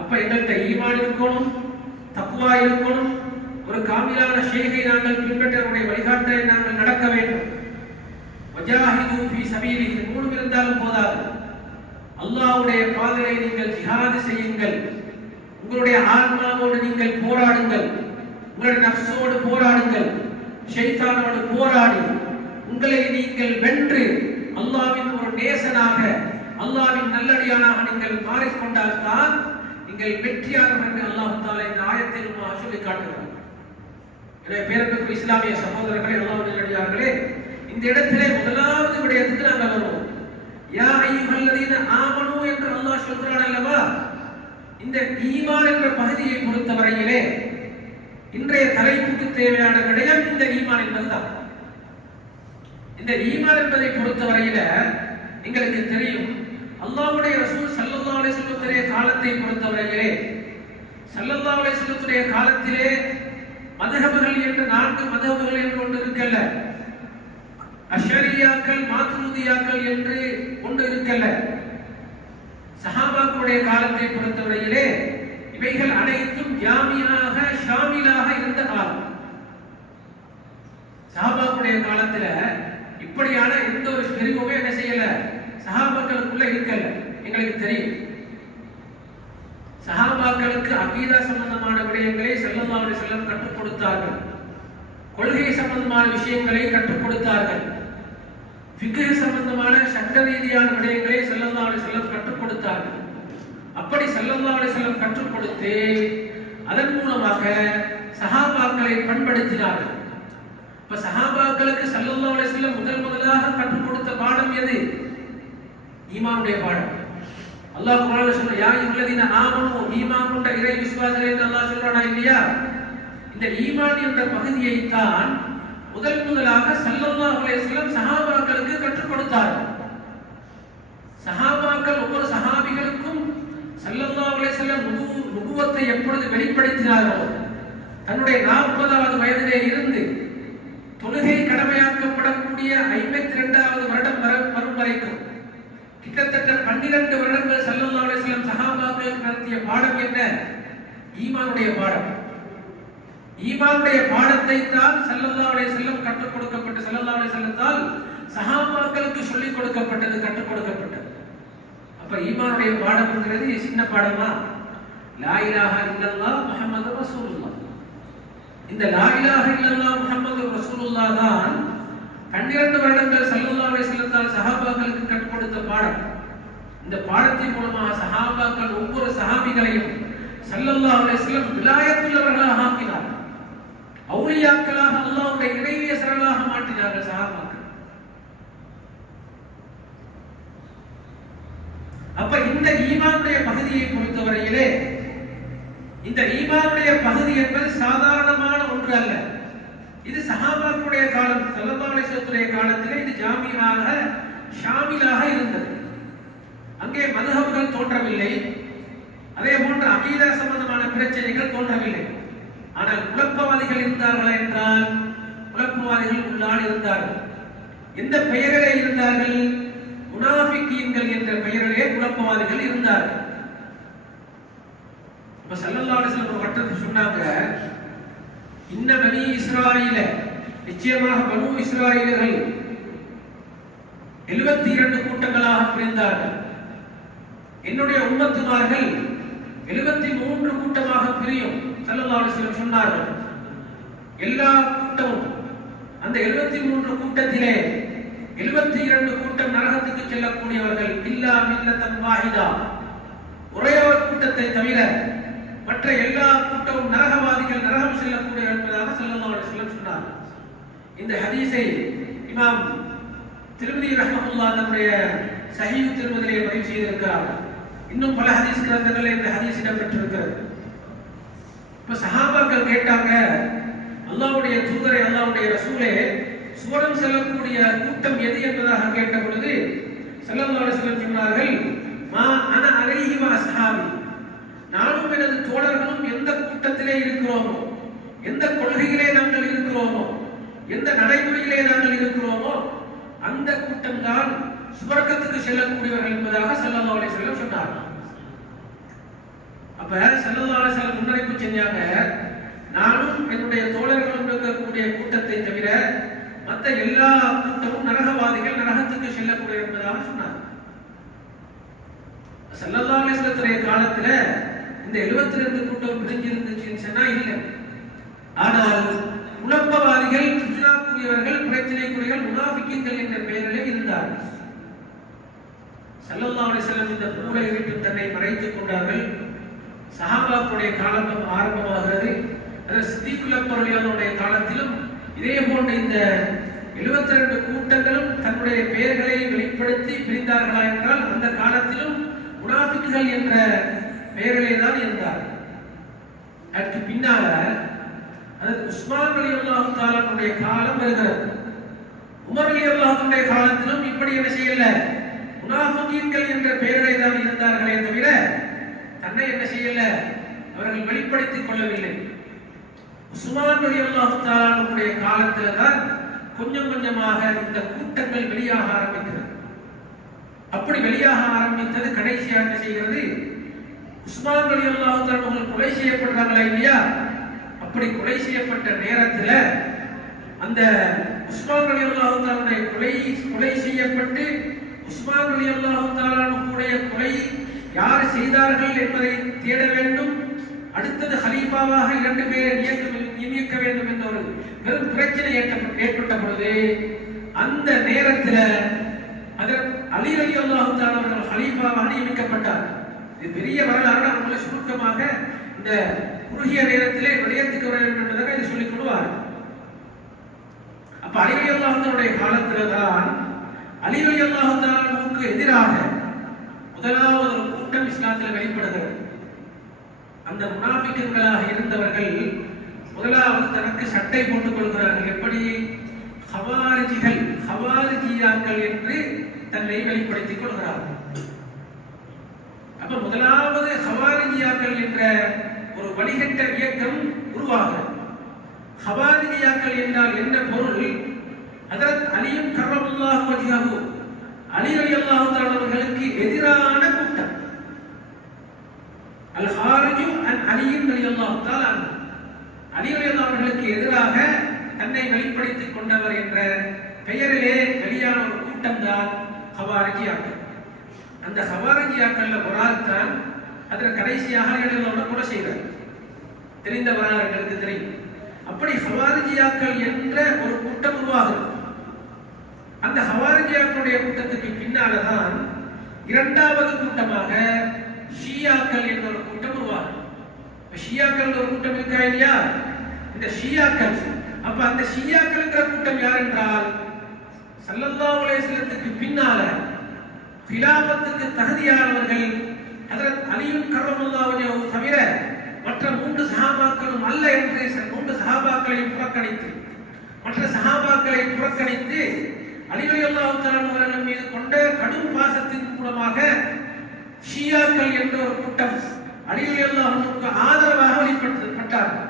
அப்ப எங்கள்கிட்ட ஈமான் இருக்கணும், தக்வா இருக்கணும், ஒரு காமிலான ஷேகை நாங்கள் பின்பற்றக்கூடிய வழிகாட்டலை நாங்கள் நடக்க வேண்டும். வஜாஹிது ஃபீ சபீலிஹி, இது மூணும் இருந்தாலும் போதாது. அல்லாஹ்வுடைய பாதையை நீங்கள் ஜிஹாது செய்யுங்கள். உங்களுடைய ஆன்மாவோடு நீங்கள் போராடுங்கள், உங்களுடைய நஃப்ஸோடு போராடுங்கள், ஷைத்தானோடு போராடி உங்களை நீங்கள் வென்று அல்லாஹ்வின் ஒரு நேசனாக, அல்லாஹ்வின் நல்லடியானாக நீங்கள் மாறிக்கொண்டால் தான் நீங்கள் வெற்றியாளர்கள் என்று அல்லாஹ் தஆலா இந்த ஆயத்தில் சொல்லி காட்டுகிறார். எனவே பேரன்புக்குரிய இஸ்லாமிய சகோதரர்களே, அல்லாஹ்வின் நல்லடியார்களே, இந்த இடத்திலே முதலாவது விடயத்துக்கு நாங்கள் வருவோம். யா அய்யுஹல்லதீன ஆமனூ என்று அல்லாஹ் சொல்கிறான் அல்லவா? இந்த ஈமான் என்ற பகுதியை பொறுத்தவரையிலே இன்றைய தலைப்புக்கு தேவையான விடயம் இந்த ஈமான் என்பதுதான். இந்த ஈமான் என்பதை பொறுத்தவரையில எங்களுக்கு தெரியும், அல்லாஹ்வுடைய ரசூல் ஸல்லல்லாஹு அலைஹி வஸல்லம் காலத்தை பொறுத்தவரையிலே, ஸல்லல்லாஹு அலைஹி வஸல்லம் காலத்திலே மதுஹபுகள் என்று 4 மதுஹபுகள் என்று ஒன்று இருக்கல்ல, அஷ்அரியாக்கள் மாதுரிதியாக்கள் என்று ஒன்று இருக்கல்ல. சஹாபாக்களுடைய காலத்தை பொறுத்தவரையிலே இவைகள் அனைத்தும் ஜாமியாக ஷாமிலாக இருந்த காலம். சஹாபாக்களுடைய காலத்துல இப்படியான எந்த ஒரு பிரிவுமே என்ன செய்யல, சஹாபாக்களுக்குள்ள இருக்கல. எங்களுக்கு தெரியும், சஹாபாக்களுக்கு அகீதா சம்பந்தமான விடயங்களை ஸல்லல்லாஹு அலைஹி வஸல்லம் கற்றுக் கொடுத்தார்கள், கொள்கை சம்பந்தமான விஷயங்களை கற்றுக் கொடுத்தார்கள், ஃபிக்ஹ் சம்பந்தமான சட்ட ரீதியான விடயங்களை ஸல்லல்லாஹு அலைஹி வஸல்லம் கற்றுக் கொடுத்தார்கள். அப்படி ஸல்லல்லாஹு அலைஹி வஸல்லம் கற்றுக் கொடுத்து அதன் மூலமாக சஹாபாக்களை பண்படுத்தினார்கள். இப்ப சஹாபாக்களுக்கு ஸல்லல்லாஹு அலைஹி வஸல்லம் முதலாக கற்றுக் கொடுத்த பாடம் எது? ஈமானுடைய பாடம். அல்லாஹ் குர்ஆன்ல சொல்றான், யா அய்யுஹல்லதீன ஆமனூ, ஈமான் கொண்ட இறை விசுவாசிகளே என்று அல்லாஹ் சொல்றானா இல்லையா? இந்த ஈமான் என்ற பகுதியை தான் முதலாக ஸல்லல்லாஹு அலைஹி வஸல்லம் சஹாபாக்களுக்கு கற்றுக் கொடுத்தார்கள். சஹாபாக்கள் ஒவ்வொரு சஹாபிகளுக்கும் ஸல்லல்லாஹு அலைஹி வஸல்லம் நுபுவத்தை எப்பொழுது வெளிப்படுத்தினார்களோ, தன்னுடைய 40வது வயதிலே இருந்து தொழுகை கடமையாக்கப்படக்கூடிய 52வது வருடம் வரும் வரைக்கும் கிட்டத்தட்ட 12 வருடங்கள் ஸல்லல்லாஹு அலைஹி வஸல்லம் சஹாபாக்களுக்கு நடத்திய பாடம் என்ன? ஈமானுடைய பாடம். ஈமானுடைய பாடத்தை தான் ஸல்லல்லாஹு அலைஹி வஸல்லம் கற்றுக் கொடுக்கப்பட்ட, ஸல்லல்லாஹு அலைஹி வஸல்லத்தால் சஹாபாக்களுக்கு சொல்லிக் கொடுக்கப்பட்டது, கற்றுக் கொடுக்கப்பட்டது. அப்ப ஈமானுடைய பாடம்ங்கிறது சின்ன பாடமா? லா இலாஹா இல்லல்லாஹ் முஹம்மதுர் ரசூலுல்லாஹ். இந்த லா இலாஹா இல்லல்லாஹ் முஹம்மதுர் ரசூலுல்லாஹ் தான் 12 வருடங்கள் ஸல்லல்லாஹு அலைஹி வஸல்லம் சஹாபாக்களுக்கு கற்றுக் கொடுத்த பாடம். இந்த பாடத்தின் மூலமாக சஹாபாக்கள் ஒவ்வொரு சஹாபிகளையும் ஸல்லல்லாஹு அலைஹி வஸல்லம் விலாயத்துள்ளவர்களாக ஆக்கினார், அவுலியாக்களாக, அல்லாஹ்வுடைய இறைநேசர்களாக மாற்றினார்கள் சஹாபாக்கள். அப்ப இந்த ஈமானுடைய பகுதியை பொறுத்தவரையிலே, இந்த ஈமானுடைய பகுதி என்பது சாதாரணமான ஒன்று அல்ல. இது சஹாபாக்களுடைய காலம், ஸல்லல்லாஹு அலைஹி வஸல்லம் காலத்திலே இது ஜாமியாக ஷாமிலாக இருந்தது. அங்கே மதுஹபுகள் தோன்றவில்லை, அதே போன்று அகீதா சம்பந்தமான பிரச்சனைகள் தோன்றவில்லை. ஆனால் குழப்பவாதிகள் இருந்தார்களா என்றால் குழப்பவாதிகள் உள்ளால் இருந்தார்கள். எந்த பெயரிலே இருந்தார்கள்? முனாஃபிகீன்கள் என்ற பெயரிலே குழப்பவாதிகள் இருந்தார்கள். இப்ப ஸல்லல்லாஹு அலைஹி வஸல்லம் ஒரு கட்டத்தில் சொன்னாங்க, இன்ன பனி இஸ்ராயீல, நிச்சயமாக பனு இஸ்ராயீலர்கள் 72 கூட்டங்களாக பிரிந்தார்கள். என்னுடைய உம்மத்துமார்கள் 73 கூட்டமாக பிரியும் ஸல்லல்லாஹு அலைஹி வஸல்லம் சொன்னார்கள். எல்லா கூட்டமும் அந்த 73 கூட்டத்திலே 72 கூட்டம் நரகத்துக்கு செல்லக்கூடியவர்கள், இல்லா மில்லத்தன் வாஹிதா, ஒரே ஒரு கூட்டத்தை தவிர மற்ற எல்லா கூட்டமும் நரகவாதிகள், நரகம் செல்லக்கூடியவர்கள் என்பதாக ஸல்லல்லாஹு அலைஹி வஸல்லம் சொன்னார். இந்த ஹதீஸை இமாம் திருமிதி ரஹ்மத்துல்லாஹ் தன்னுடைய ஸஹீஹ் திருமிதியிலே பதிவு செய்திருக்கிறார்கள். இன்னும் பல ஹதீஸ் கிரந்தங்களில் இந்த ஹதீஸ் இடம்பெற்றிருக்கிறது. இப்ப சஹாபாக்கள் கேட்டாங்க, அல்லாஹ்வுடைய தூதரே, அல்லாஹ்வுடைய ரசூலே, சுவனம் செல்லக்கூடிய கூட்டம் எது என்பதாக கேட்ட பொழுது ஸல்லல்லாஹு அலைஹி வஸல்லம் சொன்னார்கள், மா அன அலைஹி வ அஸ்ஹாபி, நானும் எனது தோழர்களும் எந்த கூட்டத்திலே இருக்கிறோமோ, எந்த கொள்கையிலே நாங்கள் இருக்கிறோமோ, எந்த நடைமுறையிலே நாங்கள் இருக்கிறோமோ அந்த கூட்டம் தான் சுவர்க்கத்துக்கு செல்லக்கூடியவர்கள் என்பதாக ஸல்லல்லாஹு அலைஹி வஸல்லம் சொன்னார்கள். அப்ப ஸல்லல்லாஹு அலைஹி வஸல்லம் முன்னறிவிப்பு செஞ்சாங்க, நானும் என்னுடைய தோழர்களும் இருக்கக்கூடிய கூட்டத்தை தவிர மற்ற எல்லா கூட்டமும் நரகவாதிகள், நரகத்துக்கு செல்லக்கூடிய என்பதாக சொன்னார். ஸல்லல்லாஹு அலைஹி வஸல்லம் காலத்துல இந்த 72 கூட்டம் பிரிஞ்சிருந்துச்சுன்னு சொன்னா இல்லை. ஆனால் குழப்பவாதிகள், ஃபித்னாக்குரியவர்கள், பிரச்சனைக்குரியவர்கள், முனாஃபிக்கீன்கள் என்ற பெயரிலே இருந்தார்கள். ஸல்லல்லாஹு அலைஹி வஸல்லம் இந்த மூலையை விட்டு தன்னை மறைத்துக் கொண்டார்கள். சஹாபாக்களுடைய காலம் ஆரம்பமாகிறது. சித்திகுல் அக்பர் ரலியல்லாஹு காலத்திலும் இதே போன்ற இந்த 72 கூட்டங்களும் தன்னுடைய பெயர்களை வெளிப்படுத்தி பிரிந்தார்களா என்றால் அந்த காலத்திலும் முனாஃபிக்குகள் என்ற பெயரிலே தான் இருந்தார். அதற்கு பின்னால உஸ்மான் ரலியல்லாஹு தஆலாவுடைய காலம் வருகிறது. உமர் ரலியல்லாஹுடைய காலத்திலும் இப்படி என்ன செய்யல, முனாஃபிக்கீன்கள் என்ற பெயரிலே தான் இருந்தார்களே தவிர தன்னை என்ன செய்யல, அவர்கள் வெளிப்படுத்திக் கொள்ளவில்லை. உஸ்மான் ரலியல்லாஹு தஆலாவுடைய காலத்துல தான் கொஞ்சம் கொஞ்சமாக இந்த கூட்டங்கள் வெளியாக ஆரம்பிக்கிறது. அப்படி வெளியாக ஆரம்பித்தது கடைசியாக என்ன செய்கிறது, உஸ்மான் ரலியல்லாஹு தஆலா அவர்கள் கொலை செய்யப்படுறாங்களா இல்லையா, அப்படி கொலை செய்யப்பட்ட நேரத்தில் அந்த உஸ்மான் ரலியல்லாஹு தஆலாவுடைய கொலை செய்யப்பட்டு உஸ்மான் ரலியல்லாஹு தஆலாவுடைய கொலை யார் செய்தார்கள் என்பதை தேட வேண்டும். அடுத்தது ஹலீஃபாவாக 2 பேரை நியமிக்க வேண்டும் என்ற ஒரு பெரும் பிரச்சனை ஏற்பட்ட பொழுது அந்த நேரத்தில் அலி ரலியல்லாஹு தஆலா அவர்கள் ஹலீஃபாவாக நியமிக்கப்பட்டார். இது பெரிய வரலாறு. அவங்களை சுருக்கமாக இந்த குறுகிய நேரத்திலே விடயத்துக்கு வர வேண்டும் என்பதாக இதை சொல்லிக் கொள்வார். அப்ப அலி ரலியல்லாஹு தஆலாவுடைய காலத்தில் தான் அலி ரலியல்லாஹு தஆலாவுக்கு எதிராக முதலாவது ஒரு கூட்டம் இஸ்லாத்தில் வெளிப்படுகிறது. அந்த முனாஃபிக்குகளாக இருந்தவர்கள் முதலாவது தனக்கு சட்டை போட்டுக் கொள்கிறார்கள். எப்படி? ஹவாரிஜியாக்கள் என்று தன்னை வெளிப்படுத்திக் கொள்கிறார்கள். அப்ப முதலாவது ஹவாரிஜியாக்கள் என்ற ஒரு வழிகட்ட இயக்கம் உருவாகிறது. ஹவாரிஜியாக்கள் என்றால் என்ன பொருள்? ஹஜ்ரத் அலியும் கர்ரமல்லாஹு வஜ்ஹஹு, அலி ரலியல்லாஹு தஆலா அவர்களுக்கு எதிரான கூட்டம். அல் ஹாரிஜு அன் அலி ரலியல்லாஹு தஆலா, அலி ரலியல்லாஹு அவர்களுக்கு எதிராக தன்னை வெளிப்படுத்திக் கொண்டவர் என்ற பெயரிலே வெளியான ஒரு கூட்டம் தான் ஹவாரிஜியாக்கள். அந்த ஹவாரிஜியாக்கள்ல ஒரு ஆள் தான் அதில் கடைசியாக அலியோட கூட செய்தார். தெரிந்த வரலாறுகளுக்கு தெரியும். அப்படி ஹவாரிஜியாக்கள் என்ற ஒரு கூட்டம் உருவாகிறது. அந்த ஹவாரிஜியாக்களுடைய கூட்டத்துக்கு பின்னால்தான் இரண்டாவது கூட்டமாக ஷியாக்கள் என்ற ஒரு கூட்டம் உருவாகும். ஷியாக்கள் ஒரு கூட்டம் இருக்கா இல்லையா, இந்த ஷியாக்கள். அப்ப அந்த ஷியாக்கள்ங்கிற கூட்டம் யார் என்றால் ஸல்லல்லாஹு அலைஹி வஸல்லத்துக்கு பின்னால கிலாபத்துக்கு தகுதியானவர்கள் ஹஜ்ரத் அலியும் கர்ரமல்லாஹு வஜ்ஹஹு தவிர மற்ற 3 சஹாபாக்களும் அல்ல என்று 3 சஹாபாக்களையும் புறக்கணித்து, மற்ற சஹாபாக்களை புறக்கணித்து அலி ரலியல்லாஹு தஆலா அவர்கள் மீது கொண்ட கடும் பாசத்தின் மூலமாக ஷியாக்கள் என்ற ஒரு கூட்டம் அலி ரலியல்லாஹு அன்ஹுவுக்கு ஆதரவாக வெளிப்பட்டார்கள்.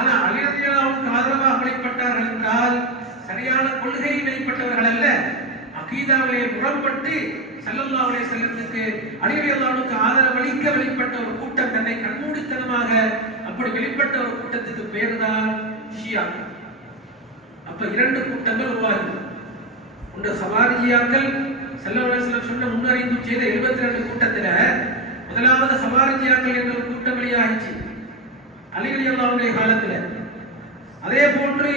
ஆனால் அலி ரலியல்லாஹு அன்ஹுவுக்கு ஆதரவாக வெளிப்பட்டார்கள் என்றால் சரியான கொள்கையில் வெளிப்பட்டவர்கள் அல்ல. அகீதாவிலே முரண்பட்டு ஸல்லல்லாஹு அலைஹி வஸல்லத்துக்கு அலி ரலியல்லாஹு அன்ஹுவுக்கு ஆதரவளிக்க வெளிப்பட்ட ஒரு கூட்டம், தன்னை கண்மூடித்தனமாக அப்படி வெளிப்பட்ட ஒரு கூட்டத்துக்கு பேர் தான் ஷியாக்கள். அப்ப 2 கூட்டங்கள் உருவாகும். ஒன்று ஹவாரிஜியாக்கள், ஸல்லல்லாஹு அலைஹி வஸல்லம் சொன்ன முன்னறிவிப்பு செய்த 72 கூட்டத்தில் முதலாவது ஹவாரிஜியாக்கள் என்ற ஒரு கூட்டம் வெளியாகிச்சு அலி ரலியல்லாஹு அன்ஹுடைய காலத்தில். அதே போன்று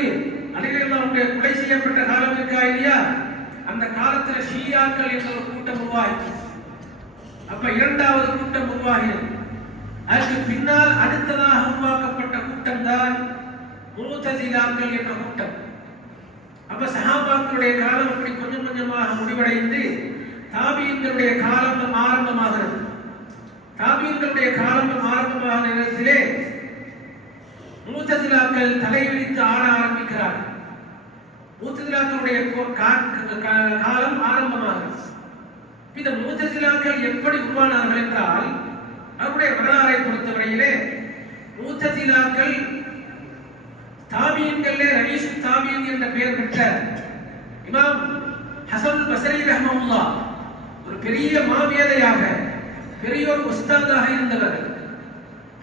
அலி ரலியல்லாஹு அன்ஹு கொலை செய்யப்பட்ட காலம் இருக்கா இல்லையா, அந்த காலத்தில் ஷியாக்கள் என்ற ஒரு கூட்டம் உருவாகிச்சு. அப்ப இரண்டாவது கூட்டம் உருவாகியது. அதற்கு பின்னால் அடுத்ததாக உருவாக்கப்பட்ட கூட்டம் தான் முஅ்தஸிலாக்கள் என்ற கூட்டம். அப்ப சஹாபாக்களுடைய காலம் அப்படி கொஞ்சம் கொஞ்சமாக முடிவடைந்து தாபீன்களுடைய காலம் ஆரம்பமாகிறது. தாபீன்களுடைய காலம் ஆரம்பமான நேரத்திலே முஅ்தஸிலாக்கள் தலைவிரித்து ஆட ஆரம்பிக்கிறார்கள். முஅ்தஸிலாக்களுடைய காலம் ஆரம்பமாகிறது. இந்த முஅ்தஸிலாக்கள் எப்படி உருவானார்கள் என்றால் அவருடைய வரலாறை பொறுத்தவரையிலே முஅ்தஸிலாக்கள் தாபீன்களே ரயீசு தாபீன் என்ற பெயர் பெற்ற இமாம் ஹஸன் பஸ்ரி ரஹ்மத்துல்லாஹ் ஒரு பெரிய மாமேதையாக பெரிய ஒரு உஸ்தாதாக இருந்தவர்.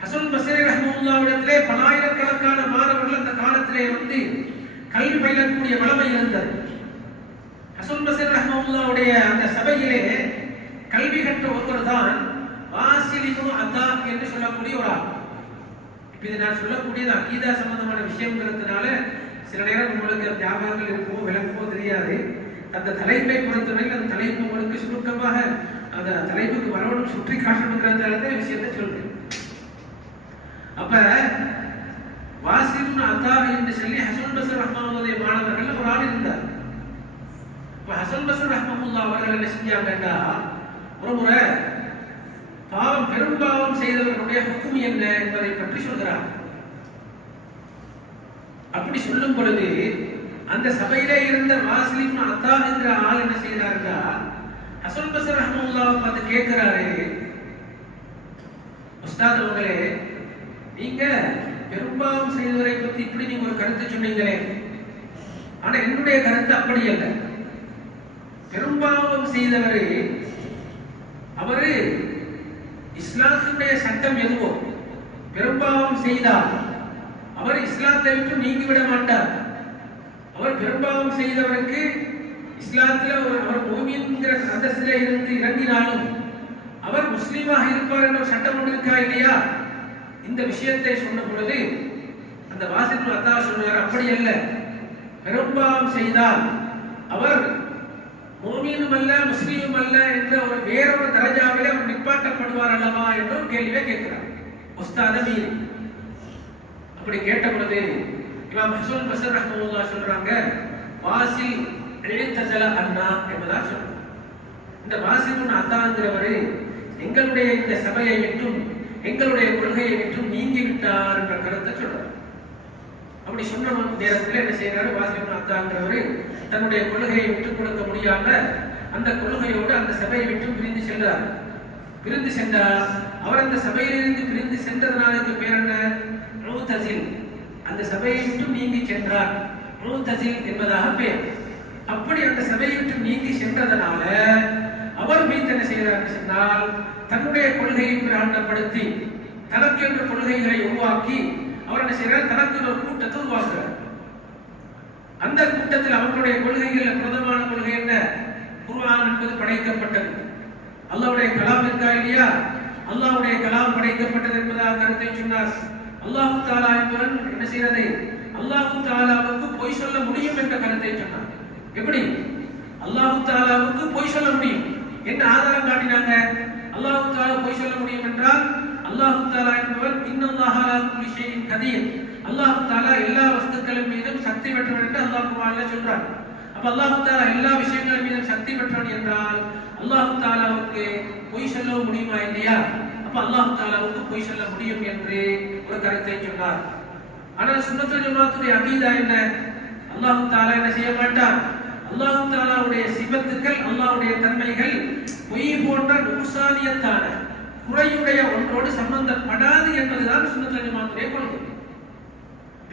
ஹசன் பஸ்ரி ரஹ்மத்துல்லாஹ்விடத்திலே பலாயிரக்கணக்கான மாணவர்கள் அந்த காலத்திலே வந்து கல்வி பயிலக்கூடிய வளமை இருந்தது. ஹசன் பஸ்ரி ரஹ்மத்துல்லாஹ்வுடைய அந்த சபையிலே கல்வி கற்ற ஒருவர் தான் வாசில் இப்னு அதா என்று சொல்லக்கூடிய ஒரு ஆள். இது நான் சொல்லக்கூடியது அகீதா சம்பந்தமான விஷயங்கிறதுனால சில நேரம் உங்களுக்கு ஞாபகங்கள் இருக்குமோ விளக்குமோ தெரியாது. அந்த தலைப்பை பொறுத்தவரையில் அந்த தலைப்பு உங்களுக்கு சுருக்கமாக அந்த தலைப்புக்கு வரவணும் சுற்றி காட்டணுங்கிறதுனால விஷயத்தை சொல்றேன். அப்ப வாசில் அதா என்று சொல்லி ஹசன் பஸ்ரி ரஹ்மத்துல்லாஹ்வுடைய மாணவர்கள் ஒரு ஆள் இருந்தார். இப்ப ஹசன் பஸ்ரி ரஹ்மத்துல்லாஹ் அவர்கள் என்ன செஞ்சாங்கன்னா, ஒரு முறை பாவம் பெரும்பாவம் செய்தவர்களுடைய ஹுக்ம் என்ன என்பதை பற்றி சொல்கிறார். அப்படி சொல்லும் பொழுது அந்த சபையிலே இருந்த வாசில் இப்னு அதா என்ற ஆள் என்ன செய்கிறாருன்னா, ஹசன் பஸ்ரி ரஹ்மத்துல்லாஹ் பார்த்து கேட்கிறாரு, உஸ்தாத் அவர்களே, நீங்க பெரும்பாவம் செய்தவரை பற்றி இப்படி நீங்க ஒரு கருத்து சொன்னீங்களே, ஆனா என்னுடைய கருத்து அப்படி அல்ல. பெரும்பாவம் செய்தவரை அவரு இஸ்லாத்தினுடைய சட்டம் எதுவோ பெரும்பாவம் செய்தால் அவர் இஸ்லாத்தை விட்டு நீங்கிவிட மாட்டார். அவர் பெரும்பாவம் செய்தவருக்கு இஸ்லாத்தில் அவர் முஃமின்ங்கிற அந்தஸ்திலே இருந்து இறங்கினாலும் அவர் முஸ்லீமாக இருப்பார் என்ற சட்டம் ஒன்று இருக்கா இல்லையா? இந்த விஷயத்தை சொன்ன பொழுது அந்த வாசில் அதா சொல்றார், அப்படி அல்ல, பெரும்பாவம் செய்தால் அவர் முஃமினும் அல்ல முஸ்லீமும் அல்ல என்ற ஒரு வேறொரு தரஜாவிலே அவர் நிப்பாட்டப்படுவார் அல்லவா என்ற ஒரு கேள்வியை கேட்கிறார் உஸ்தாத மீறி. அப்படி கேட்ட பொழுது இமாம் ஹசன் பஸ்ரி ரஹ்மத்துல்லாஹ் சொல்றாங்க, வாசில் இழுத்தஜல அண்ணா என்பதா சொல்றாங்க. இந்த வாசில் இப்னு அதாங்கிறவரு எங்களுடைய இந்த சபையை விட்டும் எங்களுடைய கொள்கையை விட்டும் நீங்கி விட்டார் என்ற கருத்தை சொல்றார். அப்படி சொன்ன நேரத்தில் என்ன செய்யறாரு, வாசில் இப்னு அதாங்கிறவரு தன்னுடைய கொள்கையை விட்டுக் கொடுக்க முடியாம அந்த கொள்கையோடு அந்த சபையை விட்டு பிரிந்து சென்றார். பிரிந்து சென்றார். அவர் அந்த சபையிலிருந்து பிரிந்து சென்றதனால பேர் என்ன, முஅ்தஸில். அந்த சபையை விட்டு நீங்கி சென்றார், முஅ்தஸில் என்பதாக பேர். அப்படி அந்த சபையை விட்டு நீங்கி சென்றதனால அவர் மீது என்ன செய்கிறார் சொன்னால், தன்னுடைய கொள்கையை பிரகடனப்படுத்தி தனக்கென்று கொள்கைகளை உருவாக்கி அவர் என்ன செய்கிறார், தனக்கு ஒரு கூட்டத்தை உருவாக்குகிறார். அந்த கூட்டத்தில் அவர்களுடைய கொள்கைகள் பிரதமான கொள்கை என்ன, குர்ஆன் என்பது படைக்கப்பட்டது, அல்லாஹ்வுடைய கலாம் இருக்கா இல்லையா, அல்லாஹ்வுடைய கலாம் படைக்கப்பட்டது என்பதாக கருத்தை சொன்னார். அல்லாஹ் தஆலா என்பவன் என்ன செய்யறது, அல்லாஹ் தஆலாவுக்கு பொய் சொல்ல முடியும் என்ற கருத்தை சொன்னார். எப்படி அல்லாஹ் தஆலாவுக்கு பொய் சொல்ல முடியும் என்ன ஆதாரம் காட்டினாங்க? அல்லாஹ் தஆலா பொய் சொல்ல முடியும் என்றால் அல்லாஹ் தஆலா என்பவன் இன்னல்லாஹ அலா குல்லி ஷைஇன் கதீர், அல்லாஹ் தஆலா எல்லா வஸ்துக்களின் மீதும் சக்தி பெற்றவன் என்று அல்லாஹ் குர்ஆன்ல சொல்றான். அப்ப அல்லாஹ் தஆலா எல்லா விஷயங்களின் மீதும் சக்தி பெற்றவன் என்றால் அல்லாஹ் தஆலாவுக்கு பொய் சொல்ல முடியுமா இல்லையா? அப்ப அல்லாஹ் தஆலாவுக்கு பொய் சொல்ல முடியும் என்று ஒரு கருத்தை சொன்னார். ஆனால் சுன்னத்துல் ஜமாஅத்துடைய அகீதா என்ன, அல்லாஹ் தஆலா என்ன செய்ய மாட்டான், அல்லாஹ் தஆலாவுடைய சிபத்துக்கள் அல்லாஹ்வுடைய தன்மைகள் பொய் போன்ற நுக்சானியத்தான குறையுடைய ஒன்றோடு சம்பந்தப்படாது என்பதுதான் சுன்னத்துல் ஜமாஅத்துடைய கொள்கை.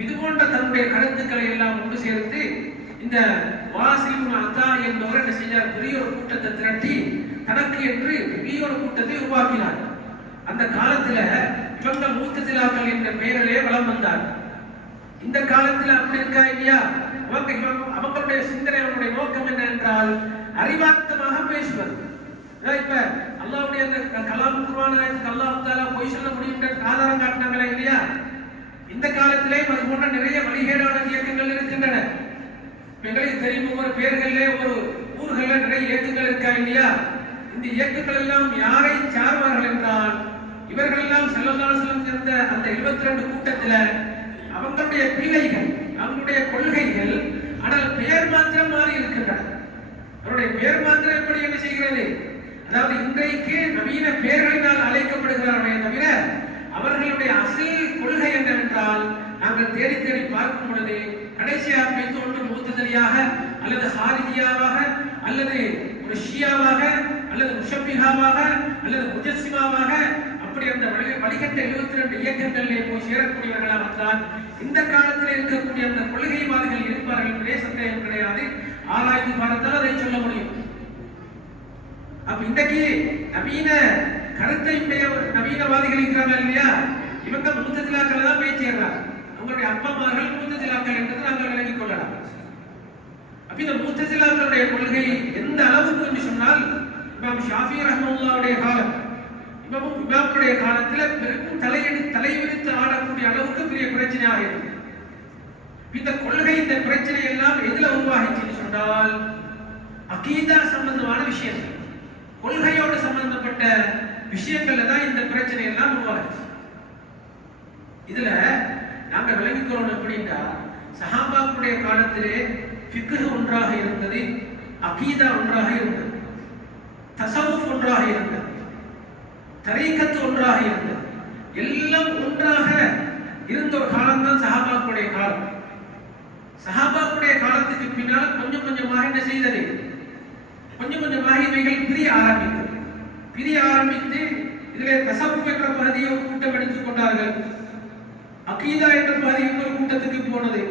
இது போன்ற தன்னுடைய கருத்துக்களை எல்லாம் ஒன்று சேர்த்து இந்த வாசில் இப்னு அதா என்பவர் என்ன செய்தார், பெரிய ஒரு கூட்டத்தை திரட்டி தனக்கு என்று பெரிய ஒரு கூட்டத்தை உருவாக்கினார். அந்த காலத்துல இவங்க முஅ்தஸிலாக்கள் என்ற பெயரிலே வலம் வந்தார். இந்த காலத்துல அப்படி இருக்கா இல்லையா? அவங்களுடைய சிந்தனை அவங்களுடைய நோக்கம் என்ன என்றால் அறிவார்த்தமாக பேசுவது. இப்ப அல்லாஹ்வுடைய அந்த கலாம் குர்ஆனுக்கு அல்லாஹ் தஆலா பொய் சொல்ல முடியும் என்ற ஆதாரம் காட்டினாங்களா இல்லையா? இந்த காலத்திலே அது போன்ற நிறைய வழிகேடான இயக்கங்கள் இருக்கின்றன. எங்களுக்கு தெரியும், ஒவ்வொரு பேர்களே ஒரு ஊர்கள்ல நிறைய இயக்கங்கள் இருக்கா இல்லையா? இந்த இயக்கங்கள் எல்லாம் யாரை சார்வார்கள் என்றால் இவர்கள் எல்லாம் ஸல்லல்லாஹு அலைஹி வஸல்லம் இருந்த அந்த 72 கூட்டத்துல அவங்களுடைய பிள்ளைகள், அவங்களுடைய கொள்கைகள், ஆனால் பெயர் மாத்திரம் மாறி இருக்கின்றன. அவருடைய பெயர் மாத்திரம் எப்படி என்ன செய்கிறது, அதாவது இன்றைக்கு நவீன பெயர்களினால் அழைக்கப்படுகிறார்களே தவிர அவர்களுடைய அசல் கொள்கை என்னவென்றால் நாங்கள் தேடி தேடி பார்க்கும் பொழுது கடைசியாக வைத்து ஒன்று முஅ்தஸிலியாக அல்லது ஹாரிஜியாவாக அல்லது ஒரு ஷியாவாக அல்லது முஷப்பிஹாவாக அல்லது முஜஸ்ஸிமாவாக அப்படி அந்த வழிகட்ட 72 இயக்கங்களிலே போய் சேரக்கூடியவர்களாகத்தான் இந்த காலத்தில் இருக்கக்கூடிய அந்த கொள்கைவாதிகள் இருப்பார்கள் என்பதே சந்தேகம் கிடையாது. ஆராய்ந்து பார்த்தால் அதை சொல்ல முடியும். அப்ப இன்றைக்கு நவீன கருத்தை உடைய நவீனவாதிகள் இருக்கிறாங்க இல்லையா, இவங்க முத்தசிலாக்களை தான் போய் சேர்றாங்க. அவங்களுடைய அப்பமார்கள் முத்தசிலாக்கள் என்றது நாங்கள் விளங்கிக் கொள்ளலாம். அப்ப இந்த முத்தசிலாக்களுடைய கொள்கை எந்த அளவுக்கு என்று சொன்னால், இமாம் ஷாஃபி ரஹ்மத்துல்லாஹுடைய காலம், இமாமுடைய காலத்தில் பெரும் தலைவிரித்து ஆடக்கூடிய அளவுக்கு பெரிய பிரச்சனையாக இருக்கு. இந்த கொள்கை, இந்த பிரச்சனை எல்லாம் எதுல உருவாகிச்சுன்னு சொன்னால், அகீதா சம்பந்தமான விஷயங்கள், கொள்கையோடு சம்பந்தப்பட்ட விஷயங்கள்ல தான் இந்த பிரச்சனை எல்லாம் உருவாகிச்சு. இதுல நாங்க விளங்கிக்கிறோம் எப்படின்னா, சஹாபாக்களுடைய காலத்திலே ஃபிக்ஹ் ஒன்றாக இருந்தது, அகீதா ஒன்றாக இருந்தது, தஸவுஃப் ஒன்றாக இருந்தது, தரீகத் ஒன்றாக இருந்தது. எல்லாம் ஒன்றாக இருந்த ஒரு காலம் தான் சஹாபாக்களுடைய காலம். சஹாபாக்களுடைய காலத்துக்கு பின்னால் கொஞ்சம் கொஞ்சமாக என்ன செய்தது, கொஞ்சம் கொஞ்சமாக இவைகள் பிரிய ஆரம்பித்து இதிலே தஸவுஃப் என்ற பகுதியை ஒரு கூட்டம் எடுத்துக் கொண்டார்கள், அகீதா என்ற பகுதி இன்னொரு கூட்டத்துக்கு போனது,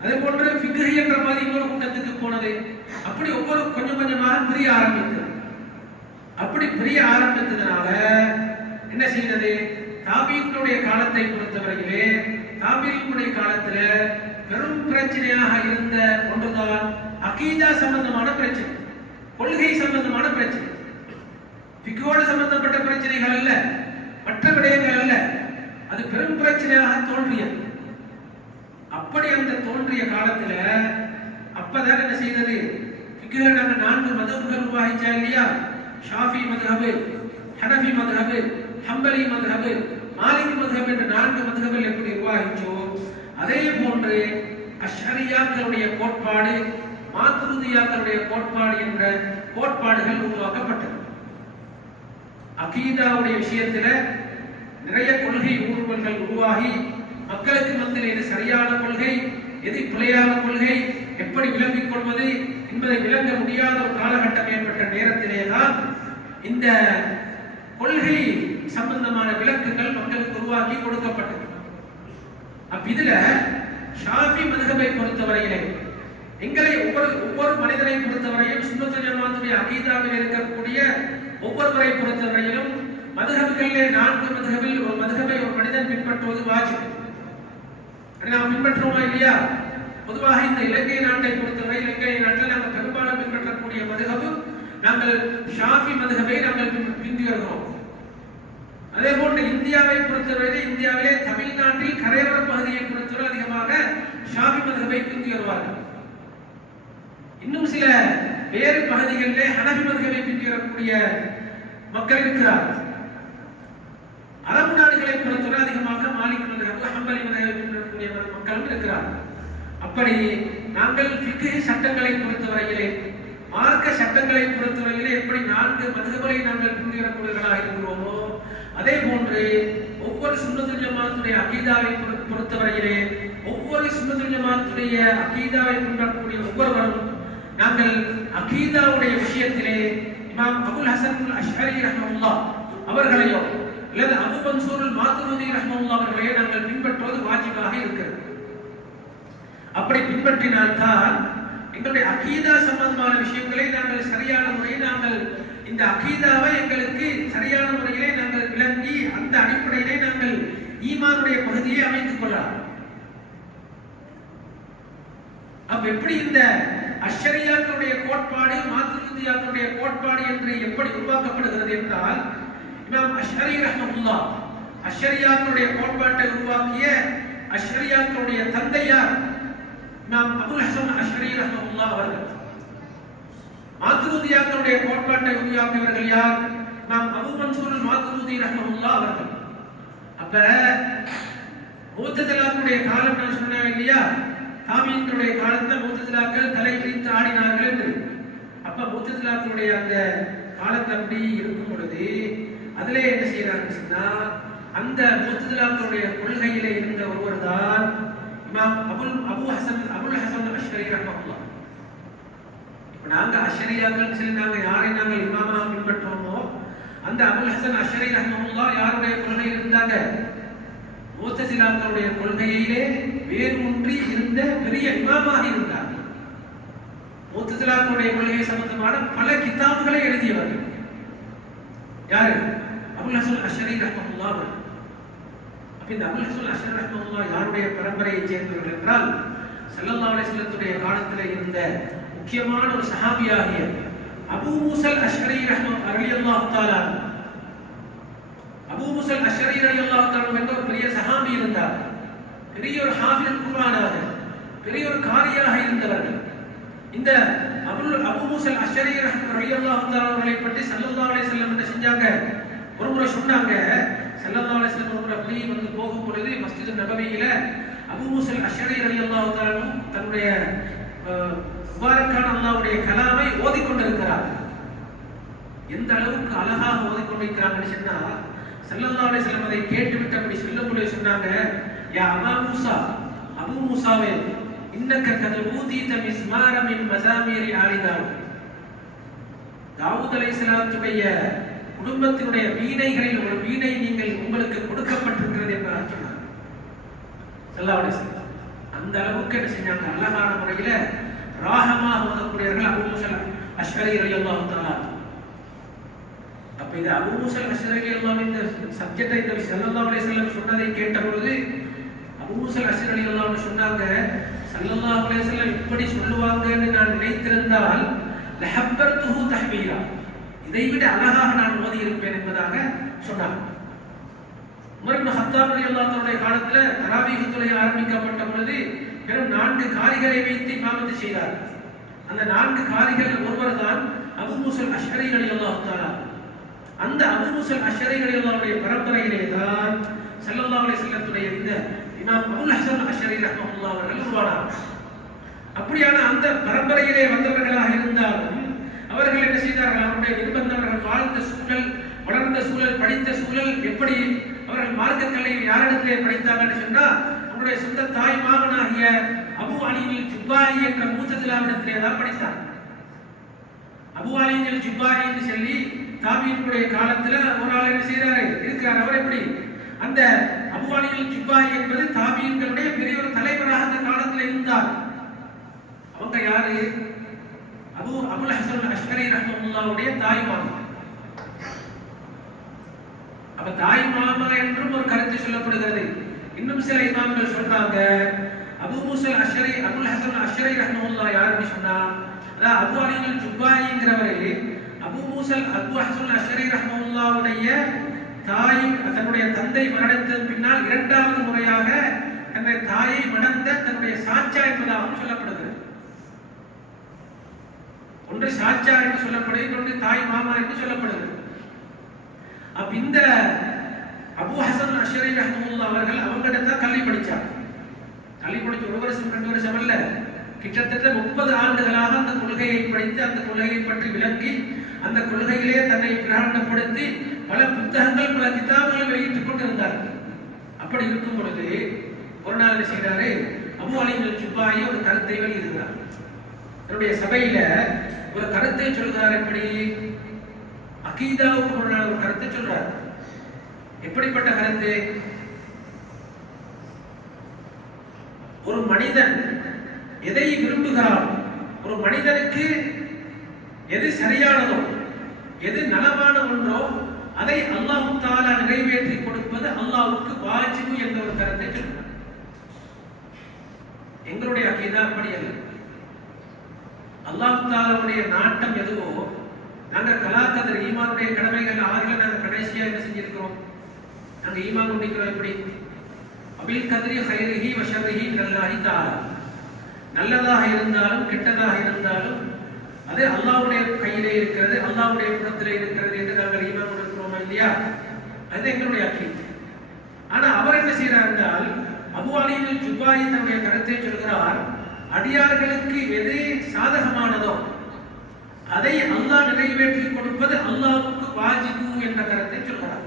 அதே போன்று ஃபிக்ஹ் என்ற பகுதி இன்னொரு கூட்டத்துக்கு போனது. அப்படி ஒவ்வொரு கொஞ்சம் கொஞ்சமாக பிரிய ஆரம்பித்தது. அப்படி பிரிய ஆரம்பித்ததுனால என்ன செய்தது, தாபீன்களுடைய காலத்தை பொறுத்தவரையிலே தாபீன்களுடைய காலத்துல பெரும் பிரச்சனையாக இருந்த ஒன்றுதான் அகீதா சம்பந்தமான பிரச்சனை, கொள்கை சம்பந்தமான பிரச்சனை. ஃபிக்ஹோடு சம்பந்தப்பட்ட பிரச்சனைகள் அல்ல, மற்ற விடயங்கள் அல்ல, அது பெரும் பிரச்சனையாக தோன்றியது. அப்படி அந்த தோன்றிய காலத்துல அப்பதான் என்ன செய்தது, ஃபிக்ஹ் நாங்க 4 மதகுகள் உருவாகிச்சா இல்லையா, ஷாஃபி மத்ஹப், ஹனஃபி மத்ஹப், ஹம்பலி மத்ஹப், மாலிகி மத்ஹப் என்ற 4 மத்ஹப்கள் எப்படி உருவாகிச்சோ அதே போன்று அஷ்அரியாக்களுடைய கோட்பாடு, மாத்துரிதியாக்களுடைய கோட்பாடு என்ற கோட்பாடுகள் உருவாக்கப்பட்டது. அகீதாவுடைய விஷயத்துல நிறைய கொள்கை ஊர்வல்கள் உருவாகி மக்களுக்கு மத்தியில் எது சரியான கொள்கை, எது பிழையான கொள்கை, எப்படி விளங்கிக் கொள்வது என்பதை விளங்க முடியாத ஒரு காலகட்டம் ஏற்பட்ட நேரத்திலேதான் இந்த கொள்கை சம்பந்தமான விளக்கங்கள் மக்களுக்கு உருவாக்கி கொடுக்கப்பட்டது. அப்ப இதுல ஷாஃபி மத்ஹபை பொறுத்தவரையிலே எங்களை ஒவ்வொரு மனிதனை பொறுத்தவரையும் சுன்னத்துல் ஜமாத்துடைய அகீதாவில் இருக்கக்கூடிய ஒவ்வொருவரை பொறுத்தவரையிலும் மத்ஹப்களிலே 4 மத்ஹபில் ஒரு மத்ஹபை ஒரு மனிதன் பின்பற்றுவது வாஜிப். நாம் பின்பற்றுவோமா இல்லையா? பொதுவாக இந்த இலங்கை நாட்டை பொறுத்தவரை, இலங்கை நாட்டில் நாங்கள் பெரும்பாலும் பின்பற்றக்கூடிய மத்ஹப், நாங்கள் ஷாஃபி மத்ஹபை நாங்கள் பின்பற்றுகிறோம். அதே போன்று இந்தியாவை பொறுத்தவரை, இந்தியாவிலே தமிழ்நாட்டில் கரையோர பகுதியை பொறுத்தவரை அதிகமாக ஷாஃபி மத்ஹபை பின்பற்றி வருவார்கள். இன்னும் சில வேறு பகுதிகளிலே ஹனஃபி மத்ஹபை பின்பற்றி வரக்கூடிய மக்கள் இருக்கிறார்கள். அரபு நாடுகளை பொறுத்தவரை அதிகமாக மாலிக் மத்ஹப், ஹம்பலி மத்ஹபை பின்பற்றக்கூடிய மக்களும் இருக்கிறார்கள். அப்படி நாங்கள் ஃபிக்ஹ் சட்டங்களை பொறுத்தவரையிலே, மார்க்க சட்டங்களை பொறுத்தவரையிலே எப்படி 4 மத்ஹபை நாங்கள் பின்பற்றி வரக்கூடியவர்களாக இருக்கிறோமோ அதே போன்று ஒவ்வொரு சுன்னத்துல் ஜமாத்துடைய அகீதாவை பொறுத்தவரையிலே ஒவ்வொரு சுன்னத்துல் ஜமாத்துடைய அகீதாவை பின்பற்றக்கூடிய ஒவ்வொருவரும் நாங்கள் அகீதாவுடைய விஷயத்திலே இமாம் அபுல் ஹசன் அஷ்அரி ரஹ்மத்துல்லாஹ் அவர்களையோ அல்லது அபு மன்சூர் மாதுரிதி ரஹ்மத்துல்லாஹ் அவர்களையோ நாங்கள் பின்பற்றுவது வாஜிபாக இருக்கிறது. அப்படி பின்பற்றினால்தான் எங்களுடைய அகீதா சம்பந்தமான விஷயங்களை நாங்கள் சரியான முறையில் நாங்கள் இந்த அகீதாவை எங்களுக்கு சரியான முறையிலே நாங்கள் விளங்கி அந்த அடிப்படையிலே நாங்கள் ஈமானுடைய பகுதியை அமைத்துக் கொள்ளலாம். அப்ப எப்படி இந்த அஷ்அரியாக்களுடைய கோட்பாடு, மாத்துரிதியாக்களுடைய கோட்பாடு என்று எப்படி உருவாக்கப்படுகிறது என்றால், இமாம் அஷ்அரி ரஹ்மத்துல்லாஹ் அஷ்அரியாக்களுடைய கோட்பாட்டை உருவாக்கிய அஷ்அரியாக்களுடைய தந்தையார் இமாம் அபுல் ஹசன் அஷ்அரி ரஹ்மத்துல்லாஹ் அவர்கள். மாத்துரிதியாக்களுடைய கோட்பாட்டை உருவாக்கியவர்கள் யார்? இமாம் அபு மன்சூர் மாத்துரிதி ரஹ்மத்துல்லாஹ் அவர்கள். அப்ப முஅத்தஸிலாக்களுடைய காலம் நான் சொன்னேன் இல்லையா, தாபீன்களுடைய காலத்தில் முஅத்தஸிலாக்கள் தலை விரித்து ஆடினார்கள் என்று. அப்ப முஅத்தஸிலாக்களுடைய அந்த காலத்தில் அப்படி இருக்கும் பொழுது அதிலே என்ன செய்யறாங்க சொன்னா, அந்த முஅத்தஸிலாக்களுடைய கொள்கையிலே இருந்த ஒருவர் தான் இமாம் அபுல் ஹசன் அஷ்அரி ரஹ்மத்துல்லாஹ். நாங்க அஷ்அரியாக்கள் சரி, நாங்க யாரை நாங்கள் இமாமாக பின்பற்றோமோ அந்த அபுல் ஹசன் அஷ்அரி ரஹ்மத்துல்லாஹ் யாருடைய கொள்கையில் இருந்தாங்க? முஅத்தஸிலாக்களுடைய கொள்கையிலே வேறு ஒன்றி இருந்த பெரிய இமாமாக இருந்தார். முஅத்தஸிலாக்களுடைய கொள்கை சம்பந்தமான பல கிதாபுகளை எழுதியவர்கள் யாரு? அபுல் ஹசன் அஷ்அரி ரஹ்மத்துல்லாஹ். அப்ப இந்த அபுல் ஹசன் அஷ்அரி ரஹ்மத்துல்லாஹி யாருடைய பரம்பரையைச் சேர்ந்தவர்கள் என்றால் ஸல்லல்லாஹு அலைஹி வஸல்லத்துடைய காலத்தில் இருந்த முக்கியமான ஒரு சஹாபியாகிய அபூ மூஸல் அஷ்அரி ரலியல்லாஹு தஆலா அபூ மூஸல் அஷ்அரி ரலியல்லாஹு தஆலா என்ற ஒரு பெரிய சஹாபி இருந்தார். பெரிய ஒரு ஹாஃபில் குர்ஆனாக பெரிய ஒரு காரியாக இருந்தவர்கள். இந்த அபூ மூஸல் அஷ்அரி ரலியல்லாஹு தஆலா அவர்களை பற்றி ஸல்லல்லாஹு அலைஹி வஸல்லம் என்ன செஞ்சாங்க, ஒரு முறை சொன்னாங்க. ஸல்லல்லாஹு அலைஹி வஸல்லம் ஒரு முறை அப்படியே வந்து போகும் பொழுது மஸ்ஜித் நபவியில அபூ மூஸல் அஷ்அரி ரலியல்லாஹு தஆலா தன்னுடைய முபாரக்கான அல்லாஹ்வுடைய கலாமை ஓதிக்கொண்டிருக்கிறார். எந்த அளவுக்கு அழகாக ஓதிக்கொண்டிருக்கிறாங்கன்னு சொன்னா, ஸல்லல்லாஹு அலைஹி வஸல்லம் அதை கேட்டுவிட்டு அப்படி சொல்லும்போது சொன்னாங்க, யா அபா மூஸா, அபூ மூஸாவே, இன்னக கத் ஊதீத மிஸ்மார மின் மஸாமீரி ஆலி தாவூத். தாவூத் அலைஹிஸ்ஸலாத்துடைய குடும்பத்தினுடைய வீணைகளில் ஒரு வீணை நீங்கள் உங்களுக்கு கொடுக்கப்பட்டிருக்கிறது என்று சொன்னார் ஸல்லல்லாஹு அலைஹி வஸல்லம். அந்த அளவுக்கு என்ன செஞ்சாங்க, அழகான முறையில ராகமாக ஓதக்கூடியவர்கள் அபூ மூஸல் அஷ்அரி ரலியல்லாஹு தஆலா. அப்ப இது அபூ மூஸல் அஷ்அரி ரலியல்லாஹு இந்த சப்ஜெக்டை இந்த ஸல்லல்லாஹு அலைஹி வஸல்லம் சொன்னதை கேட்ட பொழுது அபூ மூஸல் அஷ்அரி ரலியல்லாஹு சொன்னாங்க, ஸல்லல்லாஹு அலைஹி வஸல்லம் இப்படி சொல்லுவாங்கன்னு நான் நினைத்திருந்தால் லஹப்பர்துஹு தஹ்பீரா, இதைவிட அழகாக நான் ஓதி இருப்பேன் என்பதாக சொன்னார். உமர் இப்னு கத்தாப் ரலியல்லாஹு தஆலா காலத்துல தராவீஹ் தொழுகை ஆரம்பிக்கப்பட்ட பொழுது வெறும் 4 காரிகளை வைத்து இமாமத்து செய்தார். அந்த 4 காரிகள் ஒருவர் தான் அபூ மூஸல் அஷ்அரி ரலியல்லாஹு தஆலா. அந்த அபூ மூஸல் அஷ்அரி ரலியல்லாஹுடைய பரம்பரையிலே தான் ஸல்லல்லாஹு அலைஹி வஸல்லத்துடைய இந்த இமாம் அபுல் ஹசன் அஷ்அரி ரஹ்மத்துல்லாஹி அவர்கள் உருவானார். அப்படியான அந்த பரம்பரையிலே வந்தவர்களாக இருந்தாலும் அவர்கள் என்ன செய்தார்கள், அவருடைய நிர்பந்தவர்கள் வாழ்ந்த சூழல், வளர்ந்த சூழல், படித்த சூழல், எப்படி அவர்கள் மார்க்க கல்வியை யாரிடத்திலே படித்தாங்கன்னு சொன்னா, அவருடைய சொந்த தாய் மாமனாகிய அபூ அலி ஜுப்பாரி என்ற மூத்ததிலாவிடத்திலே தான் படித்தார். அபூ அலி ஜுப்பாரி என்று சொல்லி தாபீனுடைய காலத்துல ஒரு ஆள் என்ன செய்யறாரு இருக்கிறார். அவர் எப்படி அந்த அபூ அலி ஜுப்பாரி என்பது தாபீன்களுடைய பெரிய ஒரு தலைவராக அந்த காலத்தில் இருந்தார். அவங்க யாரு, அபுல் ஹசன் அஷ்அரி ரஹ்மத்துல்லாஹுடைய தாய் மாமா. அப்ப தாய் மாமா என்றும் ஒரு கருத்து சொல்லப்படுகிறது. இன்னும் சில இமாம்கள் சொல்றாங்க, அபூ மூஸல் அஷ்அரி அபுல் ஹசன் அஷ்அரி ரஹ்மத்துல்லாஹ் யாருன்னு சொன்னா, அதான் அபூ அலி ஜுப்பாரிங்கிறவரு அபூ ஹசன் அஷ்அரி ரஹ்மத்துல்லாஹுடைய தாய் தன்னுடைய தந்தை மரணத்தின் பின்னால் 2வது முறையாக தன்னுடைய தாயை மணந்த தன்னுடைய சாச்சா என்பதாகவும் சொல்லப்படுகிறது. ஒன்று சாச்சா என்று சொல்லப்படுகிறது, ஒன்று தாய் மாமா என்று சொல்லப்படுகிறது. அப்ப இந்த அபூ ஹசன் அஷ்அரி ரஹ்மத்துல்லாஹ் அவர்கள் அவங்ககிட்ட கல்வி படிச்சார். கல்வி படிச்ச 1 வருஷம் 2 வருஷம் அல்ல, கிட்டத்தட்ட 30 ஆண்டுகளாக அந்த கொள்கையை படித்து அந்த கொள்கையை பற்றி விளங்கி அந்த கொள்கையிலே தன்னை பிரகடனப்படுத்தி பல புத்தகங்கள் பல கிதாபுகளை வெளியிட்டுக் கொண்டிருந்தார்கள். அப்படி இருக்கும் பொழுது ஒரு நாள் என்ன செய்கிறாரு, அபூ அலி ஜுப்பாரி ஒரு கருத்தை வெளியிடுகிறார். தன்னுடைய சபையில ஒரு கருத்தை சொல்கிறார். எப்படி அகீதாவுக்கு ஒரு நாள் ஒரு கருத்தை சொல்றார். எப்படிப்பட்ட கருத்து, ஒரு மனிதன் எதை விரும்புகிறான், ஒரு மனிதனுக்கு எது சரியானதோ எது நலமான ஒன்றோ அதை அல்லாஹ் தஆலா நிறைவேற்றி கொடுப்பது அல்லாஹ்வுக்கு வாஜிபு என்ற ஒரு கருத்தை சொல்றார். எங்களுடைய அகீதா அப்படி அல்ல. அல்லாஹ் தஆலாவுடைய நாட்டம் எதுவோ, நாங்க கலாக்கதர் ஈமானுடைய கடமைகள் 6ல நாங்க கடைசியா என்ன செஞ்சிருக்கிறோம், நாங்க ஈமான் கொண்டிருக்கிறோம். எப்படி அபில் கத்ரி ஹைரிஹி வ ஷர்ரிஹி மினல்லாஹி தஆலா, நல்லதாக இருந்தாலும் கெட்டதாக இருந்தாலும் அது அல்லாஹ்வுடைய கையிலே இருக்கிறது, அல்லாஹ்வுடைய புறத்திலே இருக்கிறது என்று நாங்கள் ஈமான் கொண்டிருக்கிறோமா இல்லையா? அது எங்களுடைய அக்கீதா. ஆனா அவர் என்ன செய்கிறார் என்றால், அபூ அலி ஜுப்பாரி தன்னுடைய கருத்தை சொல்கிறார், அடியார்களுக்கு எது சாதகமானதோ அதை அல்லாஹ் நிறைவேற்றி கொடுப்பது அல்லாஹ்வுக்கு வாஜிபு என்ற கருத்தை சொல்கிறார்.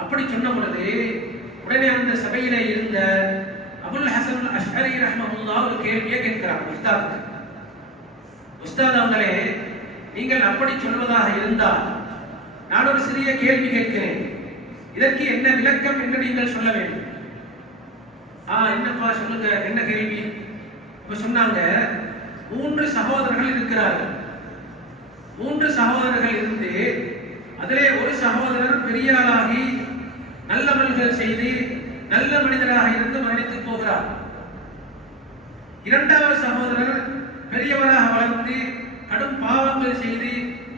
அப்படி சொன்ன பொழுது உடனே அந்த சபையிலே இருந்த அபுல் ஹசன் அஷ்அரி ரஹ்மத்துல்லாஹ் ஒரு கேள்வியை கேட்கிறார். உஸ்தாத் அவர்களே, நீங்கள் அப்படி சொல்வதாக இருந்தால் நான் ஒரு சிறிய கேள்வி கேட்கிறேன், இதற்கு என்ன விளக்கம் என்று நீங்கள் சொல்ல வேண்டும். என்னப்பா சொல்லுங்க, என்ன கேள்வி? இப்ப சொன்னாங்க, 3 சகோதரர்கள் இருக்கிறார்கள். 3 சகோதரர்கள் இருந்து அதிலே ஒரு சகோதரர் பெரிய ஆளாகி நல்லமல்கள் செய்து நல்ல மனிதராக இருந்து மரணித்து போகிறார். இரண்டாவது சகோதரர் பெரியவராக வளர்ந்து கடும் பாவங்கள் செய்து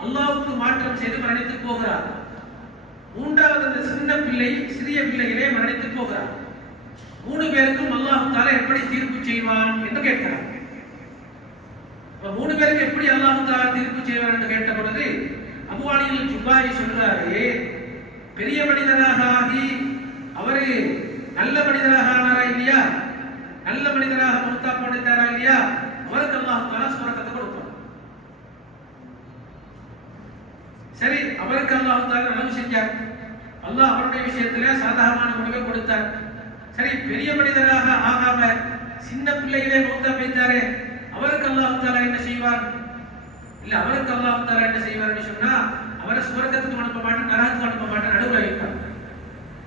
அல்லாஹ்வுக்கு மாற்றம் செய்து மரணித்து போகிறார். மூன்றாவது அந்த சின்ன பிள்ளை சிறிய பிள்ளைகளே மரணித்து போகிறார். 3 பேருக்கும் அல்லாஹ் தஆலா எப்படி தீர்ப்பு செய்வான் என்று கேட்கிறார். 3 பேருக்கு எப்படி அல்லாஹ் தஆலா தீர்ப்பு செய்வார் என்று கேட்ட பொழுது அபூ அலில் ஜுபாயி சொல்றாரு, பெரிய மனிதராக ஆகி அவரு நல்ல மனிதராக ஆனாரா இல்லையா, நல்ல மனிதராக மௌத்தா போட்டாரா இல்லையா, அவருக்கு அல்லாஹ் தஆலா சுவர்க்கத்தை கொடுப்பார். சரி, அவருக்கு அல்லாஹ் தஆலா நலவு செஞ்சார். அல்லாஹ் அவருடைய விஷயத்துல சாதாரணமான முடிவை கொடுத்தார். சரி, பெரிய மனிதராக ஆகாம சின்ன பிள்ளைகளே மௌத்தா போயிட்டாரே, அவருக்கு அல்லாஹ் தஆலா என்ன செய்வார்? இல்ல, அவருக்கு அல்லாஹ் தஆலா என்ன செய்வார்னு சொன்னா அவரை சுவர்க்கத்துக்கு அனுப்ப மாட்டார், நரகத்துக்கு அனுப்ப மாட்டார், நடுவுல வைப்பார்.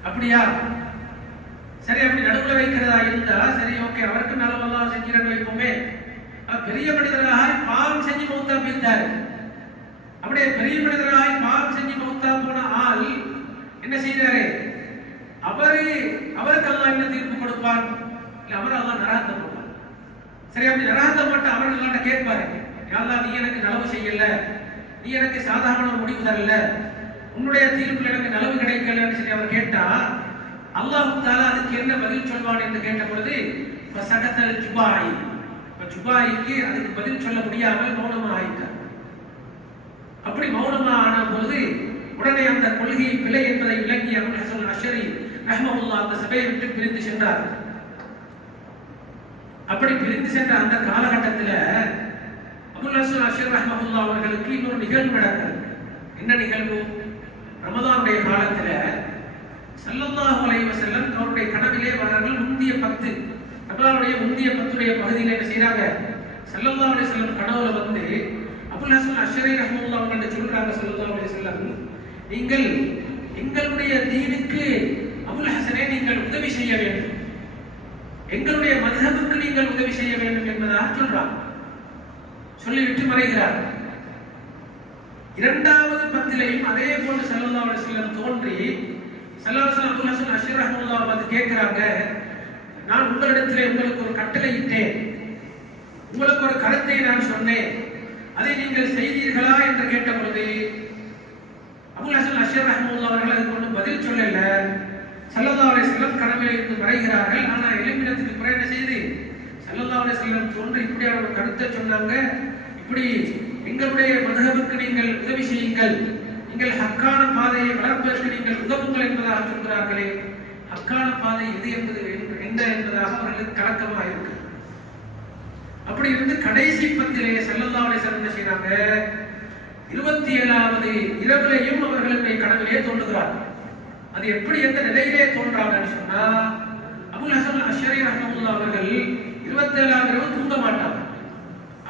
அப்படியா? சரி, அப்படி நடுவுல வைக்கிறதா இருந்தா சரி, ஓகே, அவருக்கு நலவு அல்லாஹ் செஞ்சிரன்னு வைப்போமே. பெரிய மனிதராக பாவம் செஞ்சு மௌத்தா போயிட்டாரு. அப்படியே பெரிய மனிதராக பாவம் செஞ்சு மௌத்தா போன ஆள் என்ன செய்யறாரு? அவருக்கு அல்லாஹ் என்ன தீர்ப்பு கொடுப்பார்? இல்ல, அவர் அல்லாஹ் நரகத்தை போடுவார். சரி, அப்படி நரகத்தை போட்டு அவர் அல்லாஹ்ட்ட கேட்பாரு, யா அல்லாஹ், நீ எனக்கு நலவு செய்யல, நீ எனக்கு சாதாரண முடிவு தரல, உன்னுடைய தீர்ப்பில் எனக்கு நலவு கிடைக்கலன்னு சொல்லி அவர் கேட்டா அல்லாஹ் தஆலா அதுக்கு என்ன பதில் சொல்வான் என்று கேட்ட பொழுது ஃபஸகத்தல் ஜுபாயி, ஜுபாயிக்கு அதுக்கு பதில் சொல்ல முடியாமல் மௌனமா ஆயிட்டார். அப்படி மௌனமா ஆன பொழுது உடனே அந்த கொள்கை பிழை என்பதை விளங்கிய அபுல் ஹசன் அஷ்அரி ரஹ்மத்துல்லாஹ் அந்த சபையை விட்டு பிரிந்து சென்றார். அப்படி பிரிந்து சென்ற அந்த காலகட்டத்தில் அபுல் ஹசன் அஷ்அரி ரஹ்மத்துல்லாஹ் அவர்களுக்கு இன்னொரு நிகழ்வு நடக்கிறது. என்ன நிகழ்வு? ரமதானுடைய காலத்தில் ஸல்லல்லாஹு அலைஹி வஸல்லம் அவருடைய கனவிலே வரார்கள். முந்திய 10 ரமலானுடைய முந்திய 10 பகுதியில் என்ன செய்யறாங்க? ஸல்லல்லாஹு அலைஹி வஸல்லம் கனவுல வந்து அபுல் ஹசன் அஷ்அரி ரஹ்மத்துல்லாஹ் அவர்கள் சொல்றாங்க, ஸல்லல்லாஹு அலைஹி வஸல்லம், நீங்கள் எங்களுடைய தீனுக்கு அபுல் ஹசனே நீங்கள் உதவி செய்ய வேண்டும், எங்களுடைய மذஹபுக்கு நீங்கள் உதவி செய்ய வேண்டும் என்பதாக சொல்றாங்க. சொல்லிவிட்டு மறைகிறார். இரண்டாவது 10லையும் அதே போன்று ஸல்லல்லாஹு அலைஹி வஸல்லம் தோன்றி ஸல்லல்லாஹு அலைஹி வஸல்லம் அபுல் ஹசன் அஷ்அரி ரஹ்மத்துல்லாஹ் வந்து கேட்கிறாங்க, நான் உங்களிடத்திலே உங்களுக்கு ஒரு கட்டளை இட்டேன், உங்களுக்கு ஒரு கருத்தை நான் சொன்னேன், அதை நீங்கள் செய்தீர்களா என்று கேட்ட பொழுது அபுல் ஹசன் அஷ்அரி ரஹ்மத்துல்லாஹ் அவர்கள் அதுக்கு ஒன்றும் பதில் சொல்லல. ஸல்லல்லாஹு அலைஹி வஸல்லம் கனவிலே இருந்து மறைகிறார்கள். ஆனால் எழுப்பினத்துக்கு பிறகு என்ன செய்து ஸல்லல்லாஹு அலைஹி வஸல்லம் தோன்றி இப்படி ஒரு கருத்தை சொன்னாங்க, இப்படி எங்களுடைய மذஹபுக்கு நீங்கள் உதவி செய்யுங்கள், நீங்கள் ஹக்கான பாதையை வளர்ப்பதற்கு நீங்கள் உதவுங்கள் என்பதாக சொல்கிறார்களே, ஹக்கான பாதை எது என்பது என்ன என்பதாக அவர்களுக்கு கலக்கமாக இருக்கு. அப்படி இருந்து கடைசி 10லே ஸல்லல்லாஹு அலைஹி வஸல்லம் என்ன செய்றாங்க? 27வது இரவிலேயும் அவர்களுடைய கனவிலே தோன்றுகிறார்கள். அது எப்படி எந்த நிலையிலே தோன்றாங்கன்னு சொன்னா அபுல் ஹசன் அஷ்அரி ரஹ்மத்துல்லாஹ் அவர்கள் 27வது இரவு தூங்க மாட்டாங்க.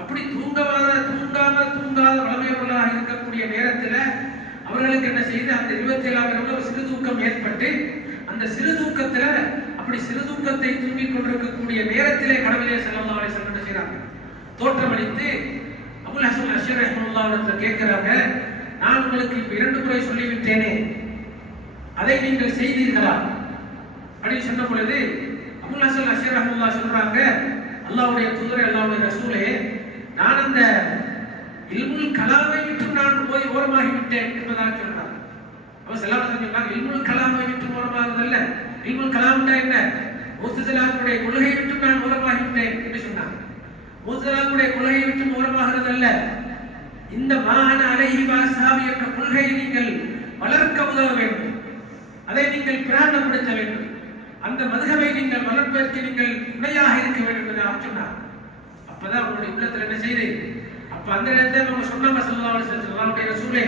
அப்படி தூங்காத வளமையுள்ளதாக இருக்கக்கூடிய நேரத்தில் அவர்களுக்கு என்ன செய்து அந்த 27வது இரவு ஒரு சிறு தூக்கம் ஏற்பட்டு அந்த சிறு தூக்கத்தில் அப்படி சிறு தூக்கத்தை தூங்கிக் கொண்டிருக்கக்கூடிய நேரத்திலே கனவிலே ஸல்லல்லாஹு அலைஹி வஸல்லம் என்ன செய்றாங்க? தோற்றமளித்து அபுல் ஹசன் அஷ்அரி ரஹ்மத்துல்லாஹ் அவர்கள் கேட்கிறாங்க, நான் உங்களுக்கு இப்ப 2 முறை சொல்லிவிட்டேனே, அதை நீங்கள் செய்தீர்களா அப்படின்னு சொன்ன பொழுது அபுல் ஹசன் அஷ்அரி ரஹ்மத்துல்லாஹ் சொல்றாங்க, அல்லாஹ்வுடைய தூதரே, அல்லாஹ்வுடைய ரசூலே, நான் அந்த இல்முல் கலாமை விட்டு நான் போய் ஓரமாகி விட்டேன் என்பதாக சொல்றாங்க. அவர் ஸல்லல்லாஹு அலைஹி வஸல்லம் இல்முல் கலாமை விட்டு ஓரமாகுதல்ல, இல்முல் கலாம்னா என்ன? முஅ்தஸிலாவுடைய கொள்கையை விட்டு நான் ஓரமாகி விட்டேன் என்று சொன்னாங்க. முஅ்தஸிலாவுடைய கொள்கையை விட்டு ஓரமாகிறதல்ல, இந்த மாஅன அலைஹி வஸஹாபி என்ற கொள்கையை நீங்கள் வளர்க்க உதவ வேண்டும், அதை நீங்கள் பிரயாணப்படுத்த வேண்டும், அந்த மذஹபை நீங்கள் வளர்ப்பதற்கு நீங்கள் துணையாக இருக்க வேண்டும் என்று சொன்னார். அப்பதான் அவங்களுடைய உள்ளத்தில் என்ன செய்து அப்ப அந்த நேரத்தில் அவங்க சொன்னாங்க, ஸல்லல்லாஹு அலைஹி வஸல்லம் ரசூலே,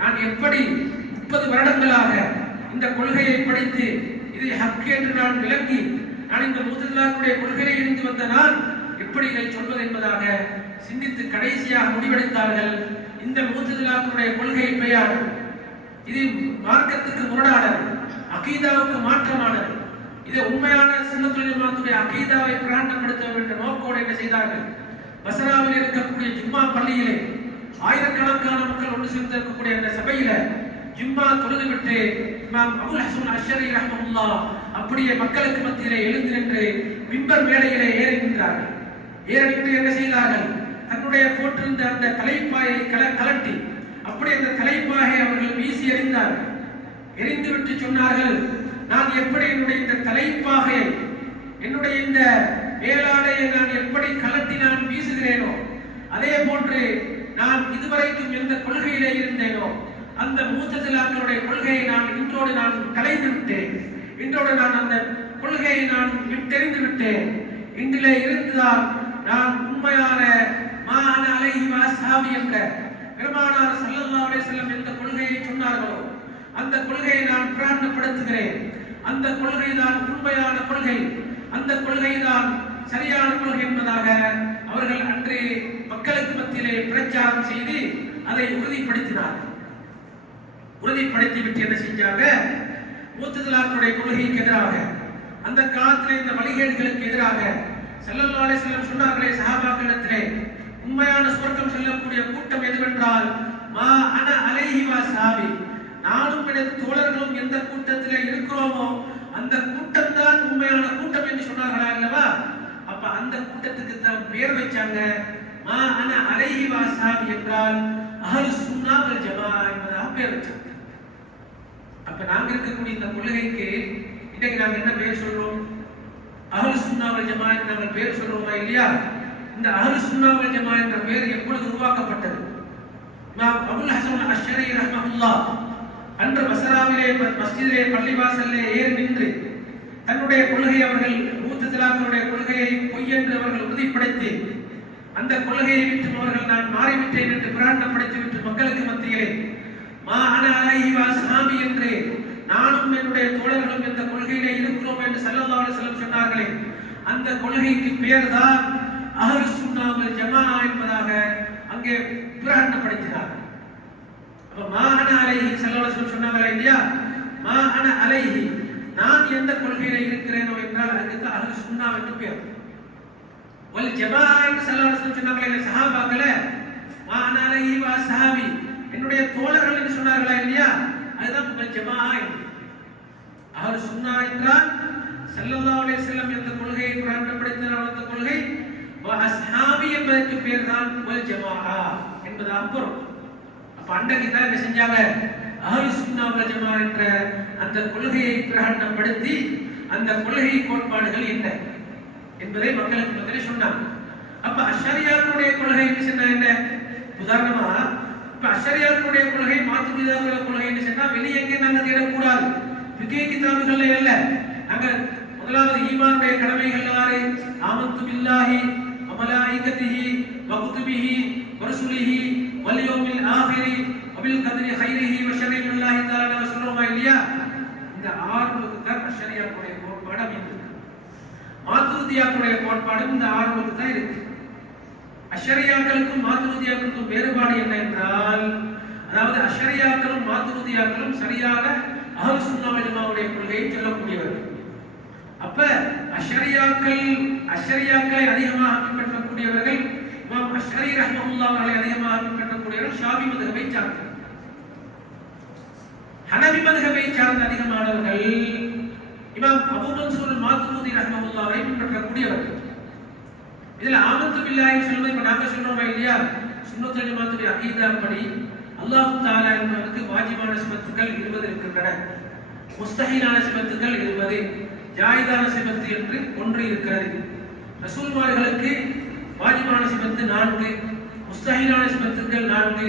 நான் எப்படி 30 வருடங்களாக இந்த கொள்கையை படித்து இதை ஹக் என்று நான் விளங்கி நான் இந்த முஅ்தஸிலாவுடைய கொள்கையை இருந்து வந்த நான் எப்படி இதை சொல்வது என்பதாக சிந்தித்து கடைசியாக முடிவெடுத்தார்கள். இந்த முஅ்தஸிலாவுடைய கொள்கை பெயரானது, இது மார்க்கத்துக்கு முரணானது, அகீதாவுக்கு மாற்றமானது, இதை உண்மையான சுன்னத்துல் ஜமாத்துடைய அகீதாவை பிரகடனப்படுத்த வேண்டிய நோக்கோடு என்ன செய்தார்கள்? பஸ்ராவில் இருக்கக்கூடிய ஜும்மா பள்ளியிலே ஆயிரக்கணக்கான மக்கள் ஒன்று சேர்ந்திருக்கக்கூடிய அந்த சபையில ஜும்மா தொழுதுவிட்டு இமாம் அபுல் ஹசன் அஷ்அரி ரஹ்மத்துல்லாஹ் அப்படியே மக்களுக்கு மத்தியிலே எழுந்து நின்று மிம்பர் மேடையிலே ஏறுகின்றார்கள். ஏறிட்டு என்ன செய்தார்கள்? தன்னுடைய போட்டிருந்த அந்த தலைப்பாயை கலட்டி அப்படி அந்த தலைப்பாயை அவர்கள் வீசி எறிந்தார்கள். எரிந்துவிட்டு சொன்னார்கள், நான் எப்படி என்னுடைய இந்த தலைப்பாகை, என்னுடைய இந்த மேலாடையை நான் எப்படி கலட்டி நான் வீசுகிறேனோ, அதே போன்று நான் இதுவரைக்கும் எந்த கொள்கையிலே இருந்தேனோ அந்த முஅ்தஸிலாக்களுடைய கொள்கையை நான் இன்றோடு நான் கலைந்து விட்டேன். இன்றோடு நான் அந்த கொள்கையை நான் விட்டெறிந்து விட்டேன். இன்றிலே இருந்துதான் நான் உண்மையான மா அன அலைஹி வ அஸ்ஹாபி என்ற பெருமானார் ஸல்லல்லாஹு அலைஹி வஸல்லம் எந்த கொள்கையை சொன்னார்களோ அந்த கொள்கையை நான் பிரகடனப்படுத்துகிறேன். அந்த கொள்கை தான் உண்மையான கொள்கை, அந்த கொள்கை தான் சரியான கொள்கை என்பதாக அவர்கள் அன்று மக்களுக்கு மத்தியிலே பிரச்சாரம் செய்து அதை உறுதிப்படுத்தினார்கள். உறுதிப்படுத்திவிட்டு என்ன செஞ்சாங்க? முஅ்தஸிலாக்களுடைய கொள்கைக்கு எதிராக, அந்த காலத்தில் இந்த வழிகேடுகளுக்கு எதிராக ஸல்லல்லாஹு அலைஹி வஸல்லம் சொன்னார்களே சஹாபாக்களிடத்திலே, உண்மையான சொர்க்கம் செல்லக்கூடிய கூட்டம் எதுவென்றால் மா அன அலைஹி வ அஸ்ஹாபி, நானும் எனது தோழர்களும் எந்த கூட்டத்திலே இருக்கிறோமோ அந்த கூட்டம் தான் உண்மையான கூட்டம் என்று சொன்னார்களா அல்லவா? அப்ப அந்த கூட்டத்துக்கு தான் பேர் வச்சாங்க மா அன அலைஹி வ அஸ்ஹாபி என்றால் அஹ்லுஸ் சுன்னா வல் ஜமாஅ என்பதாக பேர் வச்சாங்க. அப்ப நாங்க இருக்கக்கூடிய இந்த கொள்கைக்கு இன்னைக்கு நாங்க என்ன பேர் சொல்றோம்? அஹ்லுஸ் சுன்னா வல் ஜமாஅ என்று நாங்கள் பேர் சொல்றோமா இல்லையா? இந்த அஹ்லுஸ் சுன்னா வல் ஜமாஅ என்ற பேர் எப்பொழுது உருவாக்கப்பட்டது? இமாம் அபுல் ஹசன் அஷ்அரி ரஹ்மத்துல்லாஹ் அன்று பஸ்ராவிலே மஸ்ஜிதிலே பள்ளிவாசலிலே ஏறி நின்று தன்னுடைய கொள்கை, அவர்கள் முஅ்தஸிலாக்களுடைய கொள்கையை பொய் என்று அவர்கள் உறுதிப்படுத்தி அந்த கொள்கையை விட்டு அவர்கள் நான் மாறிவிட்டேன் என்று பிரகடனப்படுத்திவிட்டு மக்களுக்கு மத்தியிலே மா அன அலைஹி வ அஸ்ஹாபி என்று நானும் என்னுடைய தோழர்களும் இந்த கொள்கையிலே இருக்கிறோம் என்று ஸல்லல்லாஹு அலைஹி வஸல்லம் சொன்னார்களே, அந்த கொள்கைக்கு பேர் தான் அஹ்லுஸ் சுன்னா வல் ஜமாஅ என்பதாக அங்கே பிரகடனப்படுத்தினார். அப்ப மா அன அலைஹி ஸல்லல்லாஹு அலைஹி வஸல்லம் சொன்னாங்களா இல்லையா? மா அன அலைஹி, நான் எந்த கொள்கையிலே இருக்கிறேனோ என்றால் அதுக்கு அஹ்லுஸ் சுன்னா என்று பேர். வல் ஜமாஅ என்று ஸல்லல்லாஹு அலைஹி வஸல்லம் சொன்னாங்களே சஹாபாக்களே, மா அன அலைஹி வ அஸ்ஹாபி, என்னுடைய தோழர்கள் என்று சொன்னார்களா இல்லையா? அதுதான் வல் ஜமாஅ. அஹ்லுஸ் சுன்னா என்றால் ஸல்லல்லாஹு அலைஹி வஸல்லம் எந்த கொள்கையை பிரகடனப்படுத்தினார் அந்த கொள்கை, வ அஸ்ஹாபி என்பதற்கு பேர் தான் வல் ஜமாஅ என்பதாக பொருள். அப்ப அன்றைக்கு தான் என்ன செஞ்சாங்க? அஹ்லுஸ் சுன்னா வல் ஜமாஅ என்ற அந்த கொள்கையை பிரகடனப்படுத்தி அந்த கொள்கை கோட்பாடுகள் என்ன என்பதை மக்களுக்கு மத்தியிலே சொன்னாங்க. அப்ப அஷ்அரியாக்களுடைய கொள்கை என்ன? உதாரணமா இப்ப அஷ்அரியாக்களுடைய கொள்கை, மாத்துரிதிகளுடைய கொள்கை என்ன சொன்னா வெளியே எங்கே நாங்க தேடக்கூடாது, ஃபிக்ஹ் கிதாபுகள்ல அல்ல. நாங்க முதலாவது ஈமானுடைய கடமைகள் யாரு? ஆமன்து பில்லாஹி வ மலாயிகத்திஹி வ குதுபிஹி வ ருசுலிஹி வல் யௌமில் ஆகிரி வ பில் கத்ரி கைரிஹி வ ஷர்ரிஹி மினல்லாஹி தஆலா வ சொல்றோமா இல்லையா? இந்த ஆறுக்கு தான் அஷ்அரியாக்களுடைய கோட்பாடு அமைந்திருக்கு. மாத்துரிதியாக்களுடைய கோட்பாடும் இந்த ஆறுக்கு தான் இருக்கு. அஷ்அரியாக்களுக்கும் மாத்துரிதியாக்களுக்கும் வேறுபாடு என்ன என்றால், அதாவது அஷ்அரியாக்களும் மாத்துரிதியாக்களும் சரியாக அஹ்லுஸ் சுன்னா வல் ஜமாஅவுடைய கொள்கையை சொல்லக்கூடியவர்கள். அப்ப அஷ்அரியாக்களை அதிகமாக பின்பற்றக்கூடியவர்கள், இமாம் அஷ்அரி ரஹ்மத்துல்லாஹ் அவர்களை அதிகமாக பின்பற்றக்கூடியவர்கள் ஷாஃபி மذஹபை சார்ந்தவர்கள். ஹனஃபி மذஹபை சார்ந்த அதிகமானவர்கள் இமாம் அபூ மன்சூர் மாத்துரிதி ரஹ்மத்துல்லாஹை பின்பற்றக்கூடியவர்கள். இதுல ஆமன்து பில்லாஹி சொல்வது இப்ப நாங்க சொல்றோமா இல்லையா? சுன்னத்துல் ஜமாஅத்துடைய அகீதா படி அல்லாஹ் தஆலா என்பவருக்கு வாஜிபான சிபத்துகள் 20 இருக்கின்றன, முஸ்தஹீலான சிபத்துகள் 20, ஜாயிதான சிபத்து என்று 1 இருக்கிறது. ரசூல்மார்களுக்கு வாஜிபான சிபத்து 4, முஸ்தஹீலான சிபத்துகள் 4,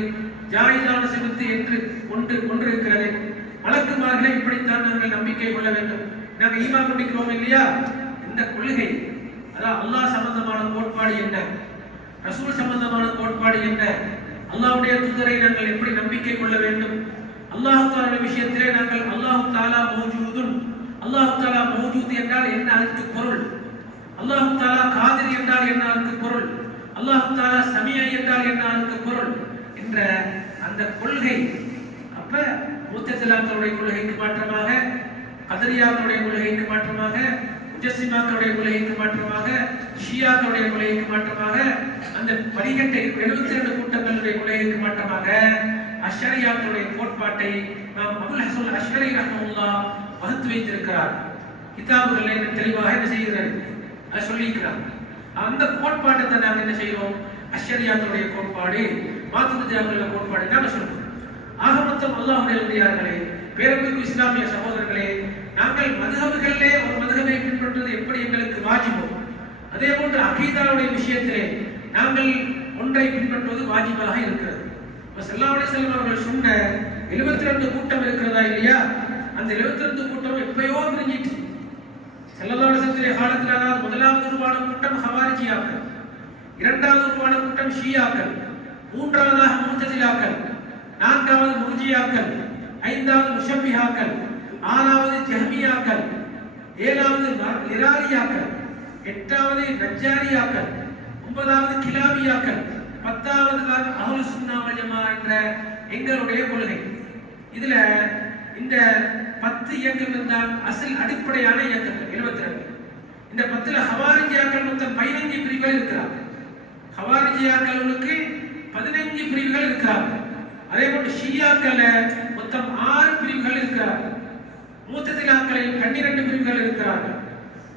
ஜாயிதான சிபத்து என்று 1 இருக்கிறது. மலக்குமார்களை இப்படித்தான் நாங்கள் நம்பிக்கை கொள்ள வேண்டும். நாங்கள் ஈமான் கொண்டிருக்கிறோம் இல்லையா? இந்த கொள்கை, அதாவது அல்லாஹ் சம்பந்தமான கோட்பாடு என்ன, ரசூல் சம்பந்தமான கோட்பாடு என்ன, அல்லாஹ்வுடைய தூதரை நாங்கள் எப்படி நம்பிக்கை கொள்ள வேண்டும், அல்லாஹ் தஆலா விஷயத்திலே நாங்கள் அல்லாஹ் தஆலா மௌஜூதுன், அல்லாஹ் தஆலா மௌஜூத் என்றால் என்ன அதற்கு பொருள், அல்லாஹ் தஆலா காதிர் என்றால் என்ன அதற்கு பொருள், அல்லாஹ் தஆலா சமீஅ என்றால் என்ன அதற்கு பொருள் என்ற அந்த கொள்கை. அப்ப முஅ்தஸிலாக்களுடைய கொள்கைக்கு மாற்றமாக, கதரியாக்களுடைய கொள்கைக்கு மாற்றமாக, முஜஸ்ஸிமாக்களுடைய கொள்கைக்கு மாற்றமாக, ஷியாக்களுடைய கொள்கைக்கு மாற்றமாக, அந்த வழிகட்ட 72 கூட்டங்களுடைய கொள்கைக்கு மாற்றமாக அஷ்அரியாக்களுடைய கோட்பாட்டை இமாம் அபுல் ஹசன் அஷ்அரி ரஹ்மத்துல்லாஹ் வகுத்து வைத்திருக்கிறார். கிதாபுகளை தெளிவாக என்ன செய்கிறார், அதை சொல்லியிருக்கிறார். அந்த கோட்பாட்டை நாங்கள் என்ன செய்கிறோம், அஷ்அரியாக்களுடைய கோட்பாடு, மாத்துரிதியாக்களுடைய கோட்பாடு நாங்கள் சொல்றோம். ஆக மொத்தம் அல்லாஹ்வுடைய நல்லடியார்களே, பேரன்புக்கு இஸ்லாமிய சகோதரர்களே, நாங்கள் மதுஹபுகளிலே ஒரு மதுஹபை பின்பற்றுவது எப்படி எங்களுக்கு வாஜிபோ, அதே போன்று அகீதாவுடைய விஷயத்திலே நாங்கள் ஒன்றை பின்பற்றுவது வாஜிபாக இருக்கிறது. ஸல்லல்லாஹு அலைஹி வஸல்லம் அவர்கள் சொன்ன 72 கூட்டம் இருக்கிறதா இல்லையா, அந்த 72 கூட்டம் எப்பயோ பிரிஞ்சிட்டு. ஸல்லல்லாஹு அலைஹி வஸல்லம் காலத்தில் அதாவது முதலாவது உருவான கூட்டம் ஹவாரிஜியாக்கள், இரண்டாவது உருவான கூட்டம் ஷியாக்கள், மூன்றாவதாக முஅ்தஸிலாக்கள், நான்காவது முர்ஜியாக்கள், ஐந்தாவது முஷப்பிஹாக்கள், ஆறாவது ஜஹ்மியாக்கள், ஏழாவது லிராரியாக்கள், எட்டாவது நஜ்ஜாரியாக்கள், ஒன்பதாவது கிலாபியாக்கள், பத்தாவது தான் அஹ்லுஸ் சுன்னா வல் ஜமாஅ என்ற எங்களுடைய கொள்கை. இதுல இந்த 10 இயக்கங்கள் தான் அசல் அடிப்படையான இயக்கங்கள் 72. இந்த 10ல ஹவாரிஜியாக்கள் மொத்தம் 15 பிரிவுகள் இருக்கிறார். ஹவாரிஜியாக்களுக்கு 15 பிரிவுகள் இருக்கிறார். அதே போன்று ஷியாக்கள் மொத்தம் 6 பிரிவுகள் இருக்கிறார்கள். முஅ்தஸிலாக்களில் 12 பிரிவுகள் இருக்கிறார்கள்.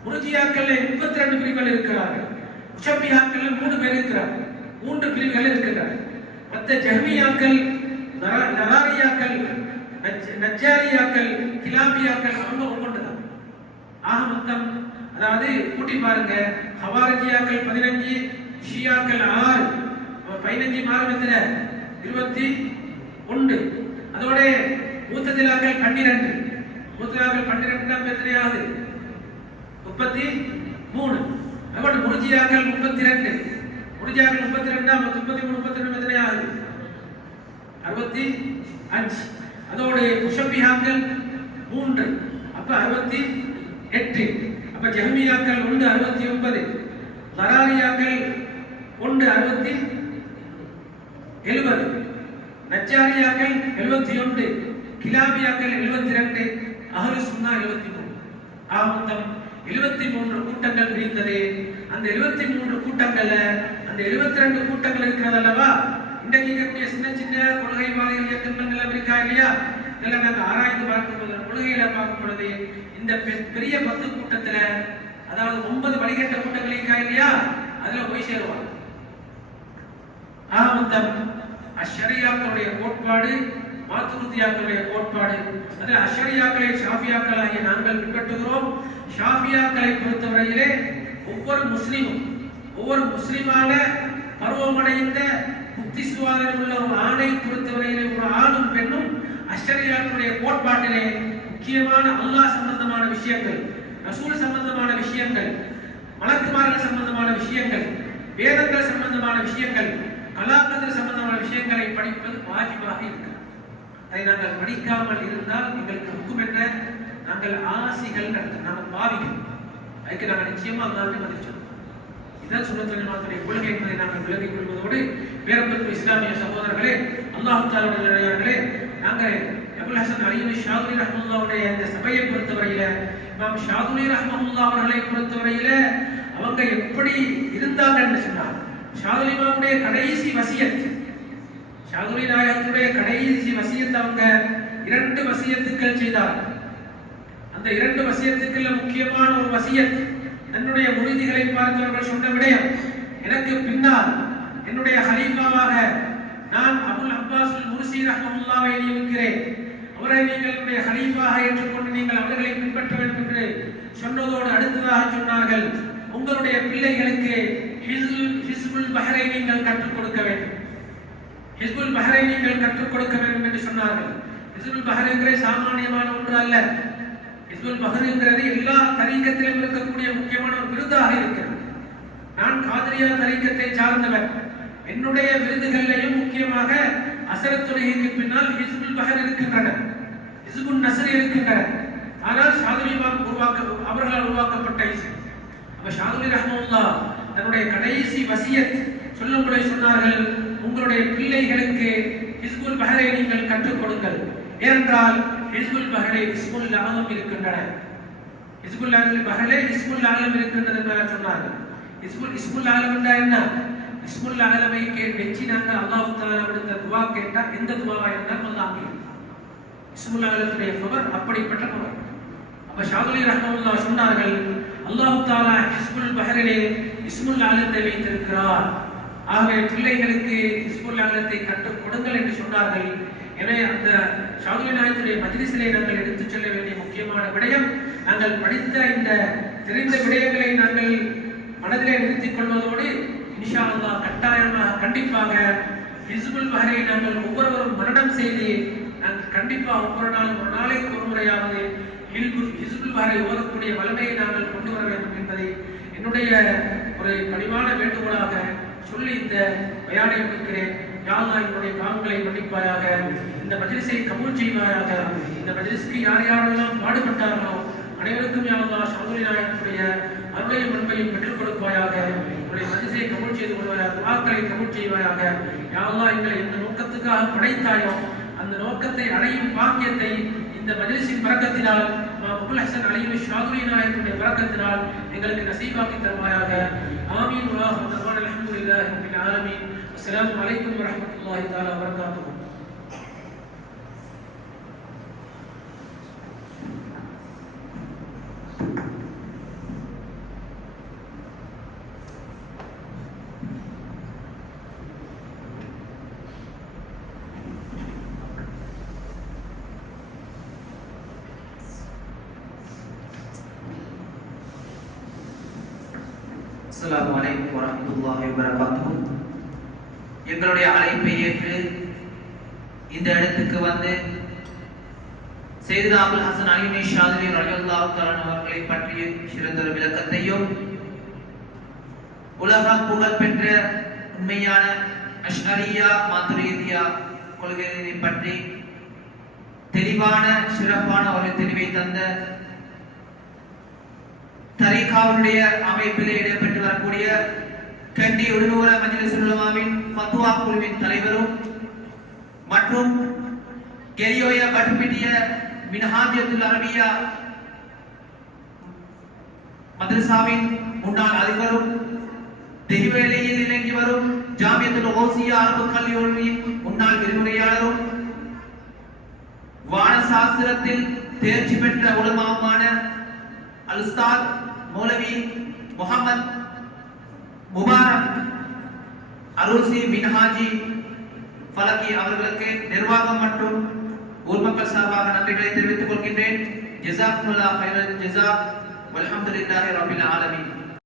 முர்ஜியாக்களில் 32 பிரிவுகள் இருக்கிறார்கள். முஷப்பிஹாக்களில் 3 பேர் இருக்கிறார்கள், 3 பிரிவுகள் இருக்கின்றன. மற்ற ஜஹ்மியாக்கள், நராரியாக்கள், நஜ்ஜாரியாக்கள், கிலாபியாக்கள் அவங்க ஒவ்வொன்றுதான். ஆக மொத்தம் அதாவது கூட்டி பாருங்க, ஹவாரிஜியாக்கள் 15, ஷியாக்கள் 6, 15 மாறும் எத்தனை, 21. அதோட முஅ்தஸிலாக்கள் 12, முஅ்தஸிலாக்கள் 12 தான் எத்தனையாவது 33. அதோட முர்ஜியாக்கள் 32, முர்ஜியாக்கள் 32, 33, 32 எத்தனையாவது 65. அதோட முஷப்பிஹாக்கள் 3, அப்ப 68. அப்ப ஜஹ்மியாக்கள் 1, 69. நராரியாக்கள் 1, 70. நஜ்ஜாரியாக்கள் 71, கிலாபியாக்கள் 72, அஹ்லுஸ் சுன்னா 73. ஆக மொத்தம் 73 கூட்டங்கள் பிரிந்தது. அந்த 73 கூட்டங்கள்ல அந்த 72 கூட்டங்கள் இருக்கிறது அல்லவா, இன்றைக்கு இருக்கக்கூடிய சின்ன சின்ன கொள்கைவாதிகள் இயக்கங்கள் எல்லாம் இருக்கா இல்லையா, இதெல்லாம் நாங்கள் ஆராய்ந்து பார்க்கும்போது கொள்கையில பார்க்கும் பொழுது இந்த பெரிய 10 கூட்டத்துல அதாவது 9 வழிகட்ட கூட்டங்கள் இருக்கா இல்லையா, அதுல போய் சேருவாங்க. ஆக மொத்தம் அஷ்அரியாக்களுடைய கோட்பாடு, மாத்துரிதியாக்களுடைய கோட்பாடு. அதில் அஷ்அரியாக்களை ஷாஃபியாக்களாகிய நாங்கள் பின்பற்றுகிறோம். ஷாஃபியாக்களை பொறுத்தவரையிலே ஒவ்வொரு முஸ்லிமான பருவமடைந்த புத்தி சுவாதனம் உள்ள ஒரு ஆணை பொறுத்தவரையிலே ஒரு ஆணும் பெண்ணும் அஷ்அரியாக்களுடைய கோட்பாட்டிலே முக்கியமான அல்லாஹ் சம்பந்தமான விஷயங்கள், ரசூல் சம்பந்தமான விஷயங்கள், மலக்குமார்கள் சம்பந்தமான விஷயங்கள், வேதங்கள் சம்பந்தமான விஷயங்கள், கலாக்கதிர் சம்பந்தமான விஷயங்களை படிப்பது வாஜிபாக இருக்கிறது. அதை நாங்கள் படிக்காமல் இருந்தால் எங்களுக்கு ஹுக்கும் என்ன, நாங்கள் ஆசிகள், நாங்கள் பாவிகள். அதுக்கு நாங்கள் நிச்சயமா அல்லாஹ்வை மதிச்சோம். இதான் சுன்னத்துல் ஜமாஅத்துடைய கொள்கை என்பதை நாங்கள் விளங்கிக் கொள்வதோடு, பேரன்புக்கு இஸ்லாமிய சகோதரர்களே, அல்லாஹ் தஆலாவுடைய நல்லடியார்களே, நாங்கள் அபுல் ஹசன் அலி ஷாதுலி ரஹ்மத்துல்லாஹுடைய இந்த சபையை பொறுத்தவரையில, இமாம் ஷாதுலி ரஹ்மத்துல்லாஹ் அவர்களை பொறுத்தவரையில அவங்க எப்படி இருந்தாங்கன்னு சொன்னார். ஷாதுலி இமாமுடைய கடைசி வசியத், ஷாதுலி நாயகத்துடைய கடைசி வசியத், அவங்க 2 வசியத்துக்கள் செய்தார்கள். அந்த 2 வசியத்துக்கள் முக்கியமான ஒரு வசியத், என்னுடைய முரீதிகளை பார்த்தவர்கள் சொன்ன விடயம், எனக்கு பின்னால் என்னுடைய ஹலீஃபாவாக நான் அபுல் அப்பாஸ் முர்சி ரஹ்மத்துல்லாஹை நியமிக்கிறேன், அவரை நீங்கள் என்னுடைய ஹலீஃபாக ஏற்றுக்கொண்டு நீங்கள் அவர்களை பின்பற்ற வேண்டும் என்று சொன்னதோடு அடுத்ததாக சொன்னார்கள், உங்களுடைய பிள்ளைகளுக்கு ஹிஸ்புல் பஹ்ரை நீங்கள் கற்றுக் கொடுக்க வேண்டும், ஹிஸ்புல் பஹ்ரை நீங்கள் கற்றுக் கொடுக்க வேண்டும் என்று சொன்னார்கள். ஹிஸ்புல் பஹ்ரைங்கிறது சாமானியமான ஒன்று அல்ல. ஹிஸ்புல் பஹ்ரைங்கிறது எல்லா தரீக்கத்திலும் இருக்கக்கூடிய முக்கியமான ஒரு விருதாக இருக்கிறது. நான் காதிரியா தரீக்கத்தை சார்ந்தவர். என்னுடைய விருதுகளிலேயும் முக்கியமாக அசரத் தொழுகைக்கு பின்னால் ஹிஸ்புல் பஹர் இருக்கின்றன, ஹிஸ்புன் நஸ்ர் இருக்கின்றன. ஆனால் ஷாதுலி அவர்களால் உருவாக்கப்பட்ட ஹிஸ்ப். அப்ப ஷாதுலி ரஹ்மத்துல்லாஹ் தன்னுடைய கடைசி வசியத் சொல்லும்போது சொன்னார்கள், உங்களுடைய பிள்ளைகளுக்கு ஹிஸ்புல் பஹரை நீங்கள் கற்றுக் கொடுங்கள். ஏனென்றால் ஹிஸ்புல் பஹரை ஹிஸ்புல் ஆலம் இருக்கின்றன, ஹிஸ்புல் பஹரை ஹிஸ்புல் ஆலம் இருக்கின்றது என்று சொன்னார்கள். ஹிஸ்புல் ஆலம் என்றால் என்ன? ஹிஸ்புல் ஆலமை வெற்றி நாங்கள் அல்லாஹ் தஆலா விடுத்த துவா கேட்டால் எந்த துவாவா இருந்தாலும் அல்லாஹ் இஸ்முல் ஆலத்துடைய பவர் அப்படிப்பட்ட பவர். அப்ப ஷாதுலி ரஹ்மத்துல்லாஹ் சொன்னார்கள், அல்லாஹ் தஆலா ஹிஸ்புல் பஹரிலே இஸ்முல் ஆலத்தை வைத்திருக்கிறார். ஆகவே பிள்ளைகளுக்கு இஸ்முல் ஆலத்தை கற்றுக் கொடுங்கள் என்று சொன்னார்கள். எனவே அந்த ஷாதுலி நாயகத்துடைய மஜ்லிஸிலே நாங்கள் எடுத்துச் செல்ல வேண்டிய முக்கியமான விடயம், நாங்கள் படித்த இந்த தெரிந்த விடயங்களை நாங்கள் மனதிலே நிறுத்திக் கொள்வதோடு இன்ஷா அல்லாஹ் கட்டாயமாக கண்டிப்பாக ஹிஸ்புல் பஹரை நாங்கள் ஒவ்வொருவரும் மரணம் செய்து நாங்கள் கண்டிப்பாக ஒவ்வொரு நாளும் ஒரு நாளைக்கு ஒரு முறையாவது ஹிஸ்புல் பஹரை ஓதக்கூடிய வலிமையை நாங்கள் கொண்டு வர வேண்டும் என்பதை என்னுடைய ஒரு பணிவான வேண்டுகோளாக சொல்லி இந்த பயானை முடிக்கிறேன். யா அல்லாஹ் என்னுடைய பாவங்களை மன்னிப்பாயாக, இந்த மஜ்லிஸை கபூல் செய்வாயாக, இந்த மஜ்லிஸ்க்கு யார் யாரெல்லாம் பாடுபட்டார்களோ அனைவருக்கும் யா அல்லாஹ் ஷாதுலி நாயகத்துடைய அருளையும் அன்பையும் பெற்றுக் கொடுப்பாயாக. என்னுடைய மஜ்லிஸை கபூல் செய்து கொள்வாயாக, துஆக்களை கபூல் செய்வாயாக. யா அல்லாஹ் எங்களை எந்த நோக்கத்துக்காக படைத்தாயோ அந்த நோக்கத்தை அடையும் பாக்கியத்தை இந்த மஜ்லிஸின் பரக்கத்தினால் அபுல் ஹசன் அலி ஷாதுலி நாயகத்துடைய பரக்கத்தினால் எங்களுக்கு நசீபாக்கி தருவாயாக. ஆமீன். வ ஆஹிரு தஅவானா அல்ஹம்துலில்லாஹி ரப்பில் ஆலமீன். அஸ்ஸலாமு அலைக்கும் வ ரஹ்மத்துல்லாஹி தஆலா வ பரகாத்துஹு. அஸ்ஸலாமு அலைக்கும் வரஹ்மத்துல்லாஹி வபரகாத்துஹு. எங்களுடைய அழைப்பை ஏற்று இந்த இடத்துக்கு வந்து சையதுனா அபுல் ஹசன் அலி ஷாதுலி ரலியல்லாஹு தஆலா அவர்களை பற்றிய சிறந்த விளக்கத்தையும் உலக புகழ்பெற்ற உண்மையான அஷ்அரியா மாதுரிதியா கொள்கையை பற்றி தெளிவான சிறப்பான ஒரு தெளிவை தந்த தரீகாவுடைய அமைப்பிலே இடம்பெற்று வரக்கூடிய கண்டி உடுநூர மஜ்லிஸுல் உலமாவின் ஃபத்வா குழுவின் தலைவரும் மற்றும் கெரியோயா பட்டுப்பிட்டிய மின்ஹாஜத்துல் அரபியா மദ്രസാவின் முன்னாள் அதிபரும் தெஹிவேலியில் இலங்கி வரும் ஜாமியத்துல் ஓசியா அரபு கல்லூரியின் முன்னாள் விரிவுரையாளரும் வானசாஸ்திரத்தில் தேர்ச்சி பெற்ற உலமாவுமான அல் உஸ்தாத் மௌலவி முஹம்மத் முபாரக் அரூசி மின்ஹாஜி ஃபலகி அவர்களுக்கு நிர்வாகம் மற்றும் ஊர் மக்கள் சார்பாக நன்றிகளை தெரிவித்துக் கொள்கின்றேன். ஜஸாக்குமுல்லாஹ் கைரல் ஜஸா வல்ஹம்துலில்லாஹி ரப்பில் ஆலமீன்.